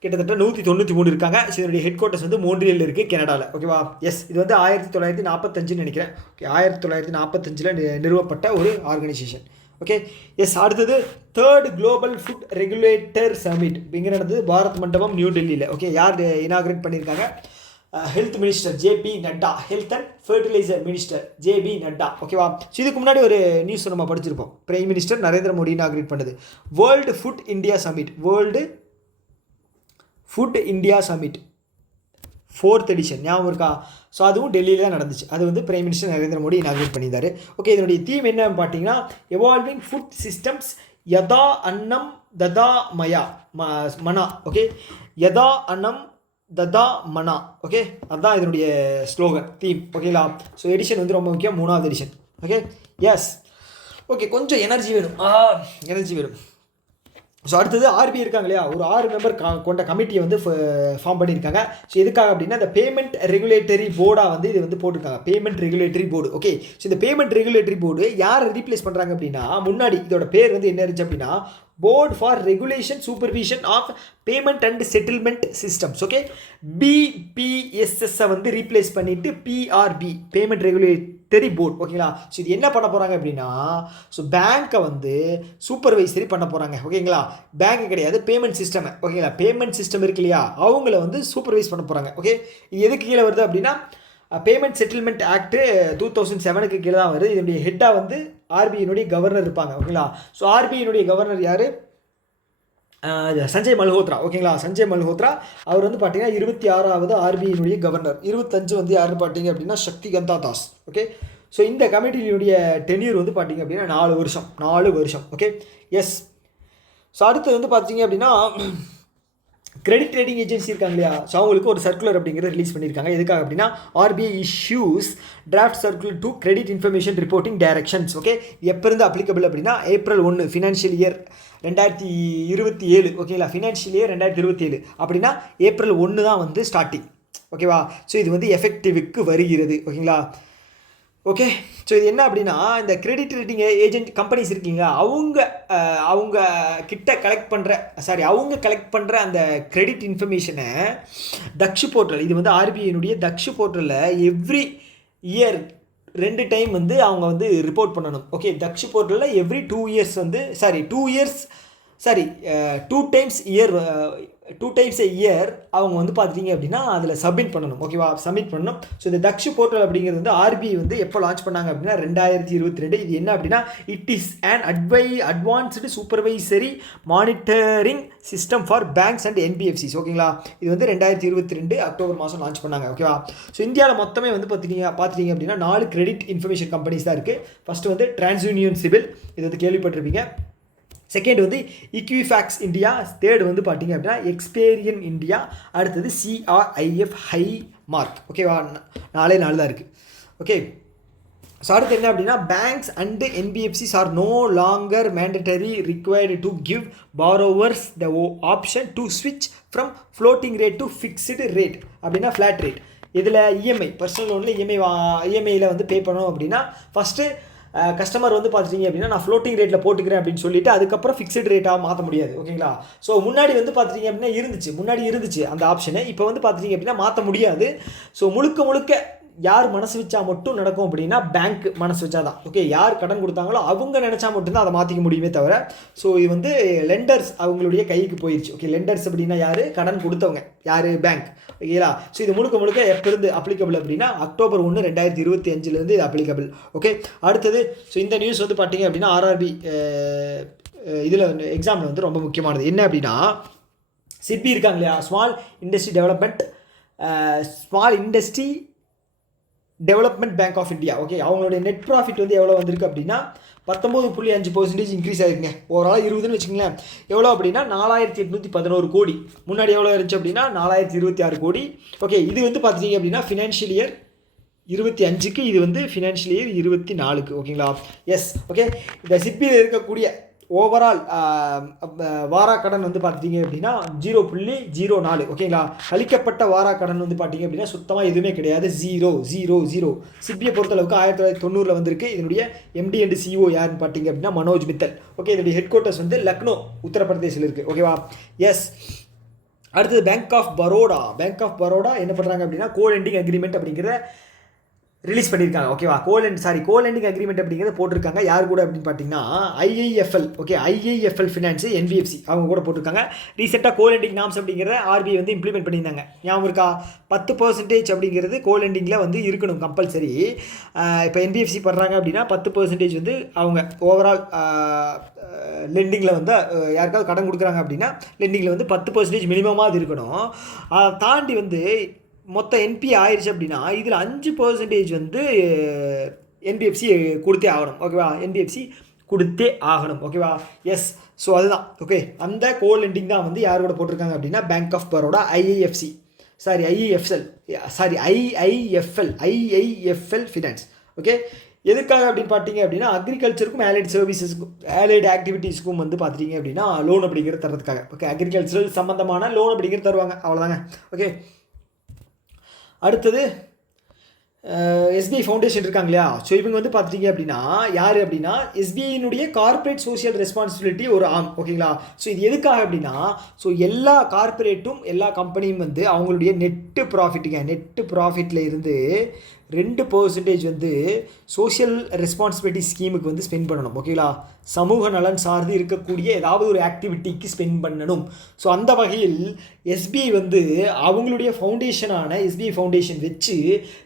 கிட்டத்தட்ட 193 இருக்காங்க. ஸோ இதனுடைய ஹெட் குவார்ட்டர்ஸ் வந்து மோன்ட்ரியல் இருக்குது, கனடாவில். ஓகேவா. எஸ், இது வந்து 1945 நினைக்கிறேன். ஓகே, 1945 நிறுவப்பட்ட ஒரு ஆர்கனைசேஷன். Okay, yes. அடுத்தது 3rd global food regulator submit அப்படிங்கிற நடந்தது பாரத் மண்டபம், நியூ டெல்லியில். ஓகே, யார் இனாகிரேட் பண்ணியிருக்காங்க, health minister JP Nadda, health and fertiliser minister JP Nadda. ஓகேவா. ஸோ இதுக்கு முன்னாடி ஒரு நியூஸ் நம்ம படிச்சிருப்போம், prime minister Narendra Modi inaugurate பண்ணது world food India summit. World food India summit 4th edition, ஞாபகம் இருக்கா. ஸோ அதுவும் டெல்லியில் தான் நடந்துச்சு. அது வந்து prime minister Narendra Modi inaugurate பண்ணியிருந்தார். ஓகே, இதனுடைய தீம் என்னன்னு பார்த்தீங்கன்னா எவால்விங் ஃபுட் சிஸ்டம்ஸ் யதா அன்னம் ததா மனா. ஓகே, யதா அன்னம் ததா மனா. ஓகே, அதுதான் இதனுடைய ஸ்லோகன், தீம். ஓகேங்களா. ஸோ எடிஷன் வந்து ரொம்ப முக்கியம், 3வது எடிஷன். Okay, yes. ஓகே, கொஞ்சம் எனர்ஜி வேணும். ஸோ அடுத்தது ஆர்பிஐ இருக்காங்க இல்லையா, ஒரு 6 மெம்பர் கொண்ட கமிட்டியை வந்து ஃபார்ம் பண்ணியிருக்காங்க. ஸோ எதுக்காக அப்படின்னா இந்த பேமெண்ட் ரெகுலேட்டரி போர்டாக வந்து இது வந்து போட்டிருக்காங்க, payment regulatory board. Okay, so இந்த பேமெண்ட் ரெகுலேட்டரி போர்டு யாரை ரீப்ளேஸ் பண்ணுறாங்க அப்படின்னா, முன்னாடி இதோட பேர் வந்து என்ன இருந்துச்சு அப்படின்னா board for regulation supervision of payment and settlement systems. Okay, பிபிஎஸ்எஸ்ஸை வந்து ரீப்ளேஸ் பண்ணிவிட்டு பிஆர்பி பேமெண்ட் ரெகுலேட்டரி போர்ட். ஓகேங்களா. ஸோ இது என்ன பண்ண போகிறாங்க அப்படின்னா, ஸோ பேங்க்கை வந்து சூப்பர்வைசரி பண்ண போகிறாங்க. ஓகேங்களா, பேங்க்கு கிடையாது, பேமெண்ட் சிஸ்டம். ஓகேங்களா, பேமெண்ட் சிஸ்டம் இருக்கு இல்லையா, அவங்கள வந்து சூப்பர்வைஸ் பண்ண போகிறாங்க. ஓகே, இது எதுக்கு கீழே வருது அப்படின்னா பேமெண்ட் செட்டில்மெண்ட் ஆக்ட் 2007 கீழே தான் வருது. இதனுடைய ஹெட்டாக வந்து ஆர்பிஐனுடைய கவர்னர் இருப்பாங்க. ஓகேங்களா. ஸோ ஆர்பிஐனுடைய கவர்னர் யார், சஞ்சய் மல்ஹோத்ரா. ஓகேங்களா, சஞ்சய் மல்ஹோத்ரா. அவர் வந்து பார்த்தீங்கன்னா 26வது ஆர்பிஐனுடைய கவர்னர். 25 வந்து யாருன்னு பார்த்தீங்க அப்படின்னா சக்திகந்தா தாஸ். ஓகே, ஸோ இந்த கமிட்டியினுடைய டென்யூர் வந்து பார்த்தீங்க அப்படின்னா 4 வருஷம். Okay, yes. ஸோ அடுத்து வந்து பார்த்தீங்க அப்படின்னா கிரெடிட் ரேட்டிங் ஏஜென்சி இருக்காங்க இல்லையா, ஸோ அவங்களுக்கு ஒரு சர்க்குலர் அப்படிங்கிறது ரிலீஸ் பண்ணியிருக்காங்க. எதுக்காக அப்படின்னா RBI issues draft circular to credit information reporting directions. Okay, எப்போ இருந்து அப்ளிகபிள் அப்படின்னா April 1 ஃபினான்ஷியல் இயர் 2027. ஓகேங்களா, ஃபினான்ஷியல் இயர் 2027 அப்படின்னா April 1 தான் வந்து ஸ்டார்டிங். ஓகேவா, ஸோ இது வந்து எஃபெக்டிவுக்கு வருகிறது. ஓகேங்களா, ஓகே. ஸோ இது என்ன அப்படின்னா இந்த கிரெடிட் ரேட்டிங் ஏஜென்ட் கம்பெனிஸ் இருக்கீங்க, அவங்க கிட்ட அவங்க கலெக்ட் பண்ணுற அந்த கிரெடிட் இன்ஃபர்மேஷனை தக்ஷ் போர்ட்டல், இது வந்து ஆர்பிஐனுடைய தக்ஷ் போர்ட்டலில் எவ்ரி இயர் 2 டைம் வந்து அவங்க வந்து ரிப்போர்ட் பண்ணணும். ஓகே, தக்ஷ் போர்ட்டலில் எவ்ரி 2 இயர்ஸ் வந்து 2 டைம்ஸ் a இயர் அவங்க வந்து பார்த்துட்டிங்க அப்படின்னா அதில் சப்மிட் பண்ணணும். ஓகேவா, சப்மிட் பண்ணணும். ஸோ இந்த தக்ஷ் போர்ட்டல் அப்படிங்கிறது வந்து ஆர்பிஐ வந்து எப்போ லான்ச் பண்ணாங்க அப்படின்னா 2022. இது என்ன அப்படின்னா it is and advanced supervisory monitoring system for banks and NBFCs. ஓகேங்களா, இது வந்து 2022 அக்டோபர் மாதம் லான்ச் பண்ணாங்க. ஓகேவா, ஸோ இந்தியாவில் மொத்தமே வந்து பார்த்துட்டீங்க அப்படின்னா 4 கிரெடிட் இன்ஃபர்மேஷன் கம்பெனிஸ் தான் இருக்குது. ஃபஸ்ட்டு வந்து டிரான்ஸ்யூனியன் சிவில், இது வந்து கேள்விப்பட்டிருப்பீங்க. செகண்ட் வந்து ஈக்விஃபேக்ஸ் இந்தியா, தேர்டு வந்து பார்த்தீங்க அப்படின்னா எக்ஸ்பேரியன் இந்தியா, அடுத்தது CRIF ஹை மார்க். ஓகேவா, 4 தான் இருக்குது. ஓகே, ஸோ அடுத்து என்ன அப்படின்னா banks and NBFCs are no longer mandatory required to give borrowers the option to ஸ்விட்ச் from floating rate to fixed rate அப்படின்னா ஃப்ளாட் ரேட். இதில் இஎம்ஐ பர்சனல் லோனில் இஎம்ஐயில் வந்து பே பண்ணோம் அப்படின்னா ஃபஸ்ட்டு கஸ்டமர் வந்து பார்த்துட்டிங்க அப்படின்னா நான் ஃப்ளோட்டிங் ரேட்டில் போட்டுக்கிறேன் அப்படின்னு சொல்லிட்டு அதுக்கப்புறம் ஃபிக்ஸ்டு ரேட்டாக மாற்ற முடியாது. ஓகேங்களா, ஸோ முன்னாடி வந்து பார்த்துட்டிங்க அப்படின்னா முன்னாடி இருந்துச்சு அந்த ஆப்ஷனு. இப்போ வந்து பார்த்துட்டிங்க அப்படின்னா மாற்ற முடியாது. ஸோ முழுக்க யார் மனசு வச்சா மட்டும் நடக்கும் அப்படின்னா பேங்க் மனசு வச்சா தான். ஓகே, யார் கடன் கொடுத்தாங்களோ அவங்க நினச்சா மட்டும்தான் அதை மாற்றிக்க முடியுமே தவிர. ஸோ இது வந்து லெண்டர்ஸ் அவங்களுடைய கைக்கு போயிடுச்சு. ஓகே, லெண்டர்ஸ் அப்படின்னா யார், கடன் கொடுத்தவங்க யார், பேங்க். ஓகேங்களா, ஸோ இது முழுக்க எப்போ இருந்து அப்ளிகபிள் அப்படின்னா October 1, 2025 இது அப்ளிகபிள். ஓகே, அடுத்தது ஸோ இந்த நியூஸ் வந்து பார்த்தீங்க அப்படின்னா ஆர்ஆர்பி இதில் எக்ஸாமில் வந்து ரொம்ப முக்கியமானது என்ன அப்படின்னா சிட்பி இருக்காங்க இல்லையா, small industry development bank of India. Okay, அவங்களுடைய நெட் ப்ராஃபிட் வந்து எவ்வளோ வந்திருக்கு அப்படின்னா 19.5% இன்க்ரீஸ் ஆகிருங்க. ஓவரால் 20ன்னு வச்சுக்கோங்களேன். எவ்வளோ அப்படின்னா 4811 கோடி. முன்னாடி எவ்வளோ இருந்துச்சு அப்படின்னா 4026 கோடி. ஓகே, இது வந்து பார்த்துட்டிங்க அப்படின்னா ஃபினான்ஷியல் இயர் 25க்கு, இது வந்து ஃபினான்ஷியல் இயர் 24க்கு. ஓகேங்களா, எஸ். ஓகே, இந்த சிட்பியில் இருக்கக்கூடிய ஓவரால் வாரா கடன் வந்து பார்த்துட்டிங்க அப்படின்னா 0.04. ஓகேங்களா, கழிக்கப்பட்ட வாரா கடன் வந்து பார்த்தீங்க அப்படின்னா சுத்தமாக எதுவுமே கிடையாது, 0. சிட்பியை பொறுத்தளவுக்கு 1990 வந்திருக்கு. இதனுடைய MD அண்ட் CEO யாருன்னு பார்த்தீங்க அப்படின்னா மனோஜ் மித்தல். ஓகே, இதனுடைய ஹெட் குவார்ட்டர்ஸ் வந்து லக்னோ, உத்தரப்பிரதேசில் இருக்குது. ஓகேவா, எஸ். அடுத்தது பேங்க் ஆஃப் பரோடா என்ன பண்ணுறாங்க அப்படின்னா கோலெண்டிங் அக்ரிமெண்ட் அப்படிங்கிற ரிலீஸ் பண்ணியிருக்காங்க. ஓகேவா, கோலெண்டிங் அக்ரிமெண்ட் அப்படிங்கிறத போட்டிருக்காங்க. யார் கூட அப்படின்னு பார்த்தீங்கன்னா IIFL. Okay, IIFL finance NBFC அவங்க கூட போட்டிருக்காங்க. ரீசெண்டாக கோலெண்டிங் நாம்ஸ் அப்படிங்கிற ஆர்பிஐ வந்து இம்ப்ளிமெண்ட் பண்ணியிருந்தாங்க. ஞாபகம் இருக்கா, 10% அப்படிங்கிறது கோலெண்டிங்கில் வந்து இருக்கணும் கம்பல்சரி. இப்போ NBFC பண்ணுறாங்க அப்படின்னா 10% வந்து அவங்க ஓவரால் லெண்டிங்கில் வந்து யாருக்காவது கடன் கொடுக்குறாங்க அப்படின்னா லெண்டிங்கில் வந்து 10% மினிமமாக அது இருக்கணும். அதை தாண்டி வந்து மொத்தம் NP ஆயிடுச்சு அப்படின்னா இதில் 5% வந்து NBFC கொடுத்தே ஆகணும். ஓகேவா, NBFC கொடுத்தே ஆகணும். ஓகேவா, எஸ். ஸோ அதுதான். ஓகே, அந்த கோலெண்டிங் தான் வந்து யார் கூட போட்டிருக்காங்க அப்படின்னா Bank of Baroda IIFL finance. Okay, எதுக்காக அப்படின்னு பார்த்தீங்க அப்படின்னா அக்ரிகல்ச்சருக்கும் ஆலைடு ஆக்டிவிட்டீஸ்க்கும் வந்து பார்த்துட்டிங்க அப்படின்னா லோன் அப்படிங்கிறது தரதுக்காக. ஓகே, அக்ரிகல்ச்சரல் சம்மந்தமான லோன் அப்படிங்கிறது தருவாங்க, அவ்வளோதாங்க. ஓகே, அடுத்தது SBI ஃபவுண்டேஷன் இருக்காங்க இல்லையா, ஸோ இவங்க வந்து பார்த்துட்டிங்க அப்படின்னா யார் அப்படின்னா SBIனுடைய கார்ப்பரேட் சோஷியல் ரெஸ்பான்சிபிலிட்டி ஒரு ஆம். ஓகேங்களா, ஸோ இது எதுக்காக அப்படின்னா ஸோ எல்லா கார்ப்பரேட்டும் எல்லா கம்பெனியும் வந்து அவங்களுடைய நெட்டு ப்ராஃபிட்டில் இருந்து 2% வந்து சோஷியல் ரெஸ்பான்சிபிலிட்டி ஸ்கீமுக்கு வந்து ஸ்பெண்ட் பண்ணணும். ஓகேங்களா, சமூக நலன் சார்ந்து இருக்கக்கூடிய ஏதாவது ஒரு ஆக்டிவிட்டிக்கு ஸ்பெண்ட் பண்ணணும். ஸோ அந்த வகையில் SBI வந்து அவங்களுடைய ஃபவுண்டேஷனான SBI ஃபவுண்டேஷன் வச்சு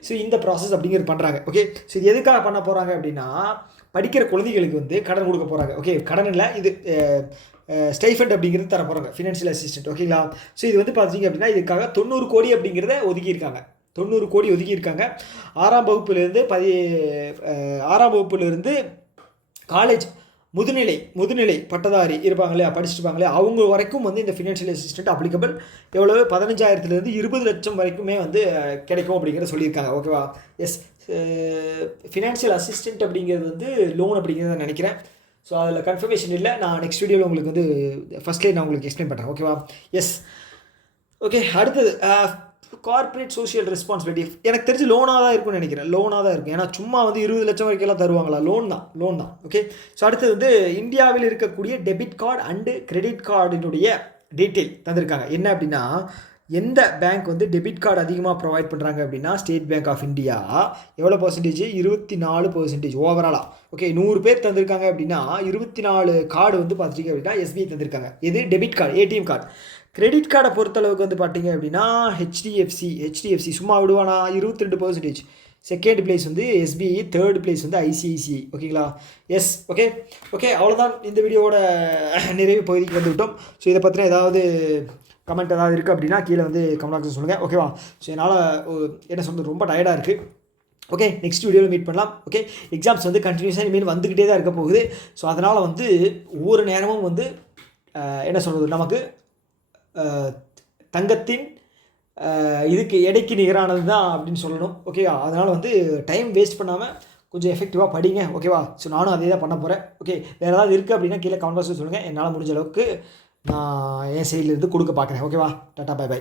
ஸோ இந்த ப்ராசஸ் அப்படிங்கிறது பண்ணுறாங்க. ஓகே, ஸோ இது எதுக்காக பண்ண போகிறாங்க அப்படின்னா படிக்கிற குழந்தைகளுக்கு வந்து கடன் கொடுக்க போகிறாங்க. ஓகே, கடன் இல்லை, இது ஸ்டைஃபண்ட் அப்படிங்கிறது தர போகிறாங்க, ஃபினான்ஷியல் அசிஸ்டன்ட். ஓகேங்களா, ஸோ இது வந்து பார்த்தீங்க அப்படின்னா இதுக்காக 90 கோடி அப்படிங்கிறத ஒதுக்கியிருக்காங்க. 90 கோடி ஒதுக்கியிருக்காங்க. 6ஆம் வகுப்புலேருந்து காலேஜ் முதுநிலை பட்டதாரி இருப்பாங்க இல்லையா, படிச்சுருப்பாங்களே அவங்க வரைக்கும் வந்து இந்த ஃபினான்ஷியல் அசிஸ்டன்ட் அப்ளிகபிள். எவ்வளவு 15,000 20 லட்சம் வரைக்குமே வந்து கிடைக்கும் அப்படிங்கிறத சொல்லியிருக்காங்க. ஓகேவா? எஸ், ஃபினான்ஷியல் அசிஸ்டன்ட் அப்படிங்கிறது வந்து லோன் அப்படிங்கிறத நினைக்கிறேன். ஸோ அதில் கன்ஃபர்மேஷன் இல்லை. நான் நெக்ஸ்ட் வீடியோவில் உங்களுக்கு வந்து ஃபஸ்ட்லேயே நான் உங்களுக்கு எக்ஸ்பிளைன் பண்ணுறேன். ஓகேவா? Yes, okay. அடுத்தது கார்ப்பரேட் சோஷியல் ரெஸ்பான்சிபிலிட்டி. எனக்கு தெரிஞ்சு லோனாக தான் இருக்கும்னு நினைக்கிறேன். லோனாக தான் இருக்கும். ஏன்னா சும்மா வந்து 20 லட்சம் வரைக்கும் தருவாங்களா? லோன் தான். ஓகே. ஸோ அடுத்தது வந்து இந்தியாவில் இருக்கக்கூடிய டெபிட் கார்டு அண்டு கிரெடிட் கார்டினுடைய டீட்டெயில் தந்திருக்காங்க. என்ன அப்படின்னா, எந்த பேங்க் வந்து டெபிட் கார்டு அதிகமாக ப்ரொவைட் பண்ணுறாங்க அப்படின்னா ஸ்டேட் பேங்க் ஆஃப் இந்தியா. எவ்வளோ பர்சன்டேஜ்? 24% ஓவராலாக. ஓகே, 100 பேர் தந்திருக்காங்க அப்படின்னா 24 கார்டு வந்து பார்த்துட்டிங்க அப்படின்னா எஸ்பிஐ தந்திருக்காங்க. இது debit card, ATM card. Credit கார்டை பொறுத்தளவுக்கு வந்து பார்த்தீங்க அப்படின்னா ஹெச்டிஎஃப்சி சும்மா விடுவானா 22%. செகண்ட் பிளேஸ் வந்து எஸ்பிஐ, தேர்ட் பிளேஸ் வந்து ஐசிஐசிஐ. ஓகேங்களா? Yes, okay. அவ்வளோதான் இந்த வீடியோவோட நிறைவு பகுதிக்கு வந்துவிட்டோம். ஸோ இதை பற்றின ஏதாவது கமெண்ட் ஏதாவது இருக்குது அப்படின்னா கீழே வந்து கமெண்ட் பாக்ஸில் சொல்லுங்கள். ஓகேவா? ஸோ என்னால் என்ன சொல்கிறது, ரொம்ப டயர்டாக இருக்குது. ஓகே, நெக்ஸ்ட் வீடியோவில் மீட் பண்ணலாம். ஓகே, எக்ஸாம்ஸ் வந்து கண்டினியூஸாக இனிமேல் வந்துக்கிட்டே தான் இருக்க போகுது. ஸோ அதனால் வந்து ஒவ்வொரு நேரமும் வந்து என்ன சொல்கிறது, நமக்கு தங்கத்தின் இதுக்கு எடைக்கு நிகரானது தான் அப்படின்னு சொல்லணும். ஓகேவா? அதனால் வந்து டைம் வேஸ்ட் பண்ணாமல் கொஞ்சம் எஃபெக்டிவாக படிங்க. ஓகேவா? ஸோ நானும் அதே தான் பண்ண போகிறேன். ஓகே, வேறு ஏதாவது இருக்குது அப்படின்னா கீழே கமெண்ட் பாக்ஸில் சொல்லுங்கள். என்னால் முடிஞ்ச அளவுக்கு நான் என் சைட்லேருந்து கொடுக்க பார்க்குறேன். ஓகேவா? Tata, by.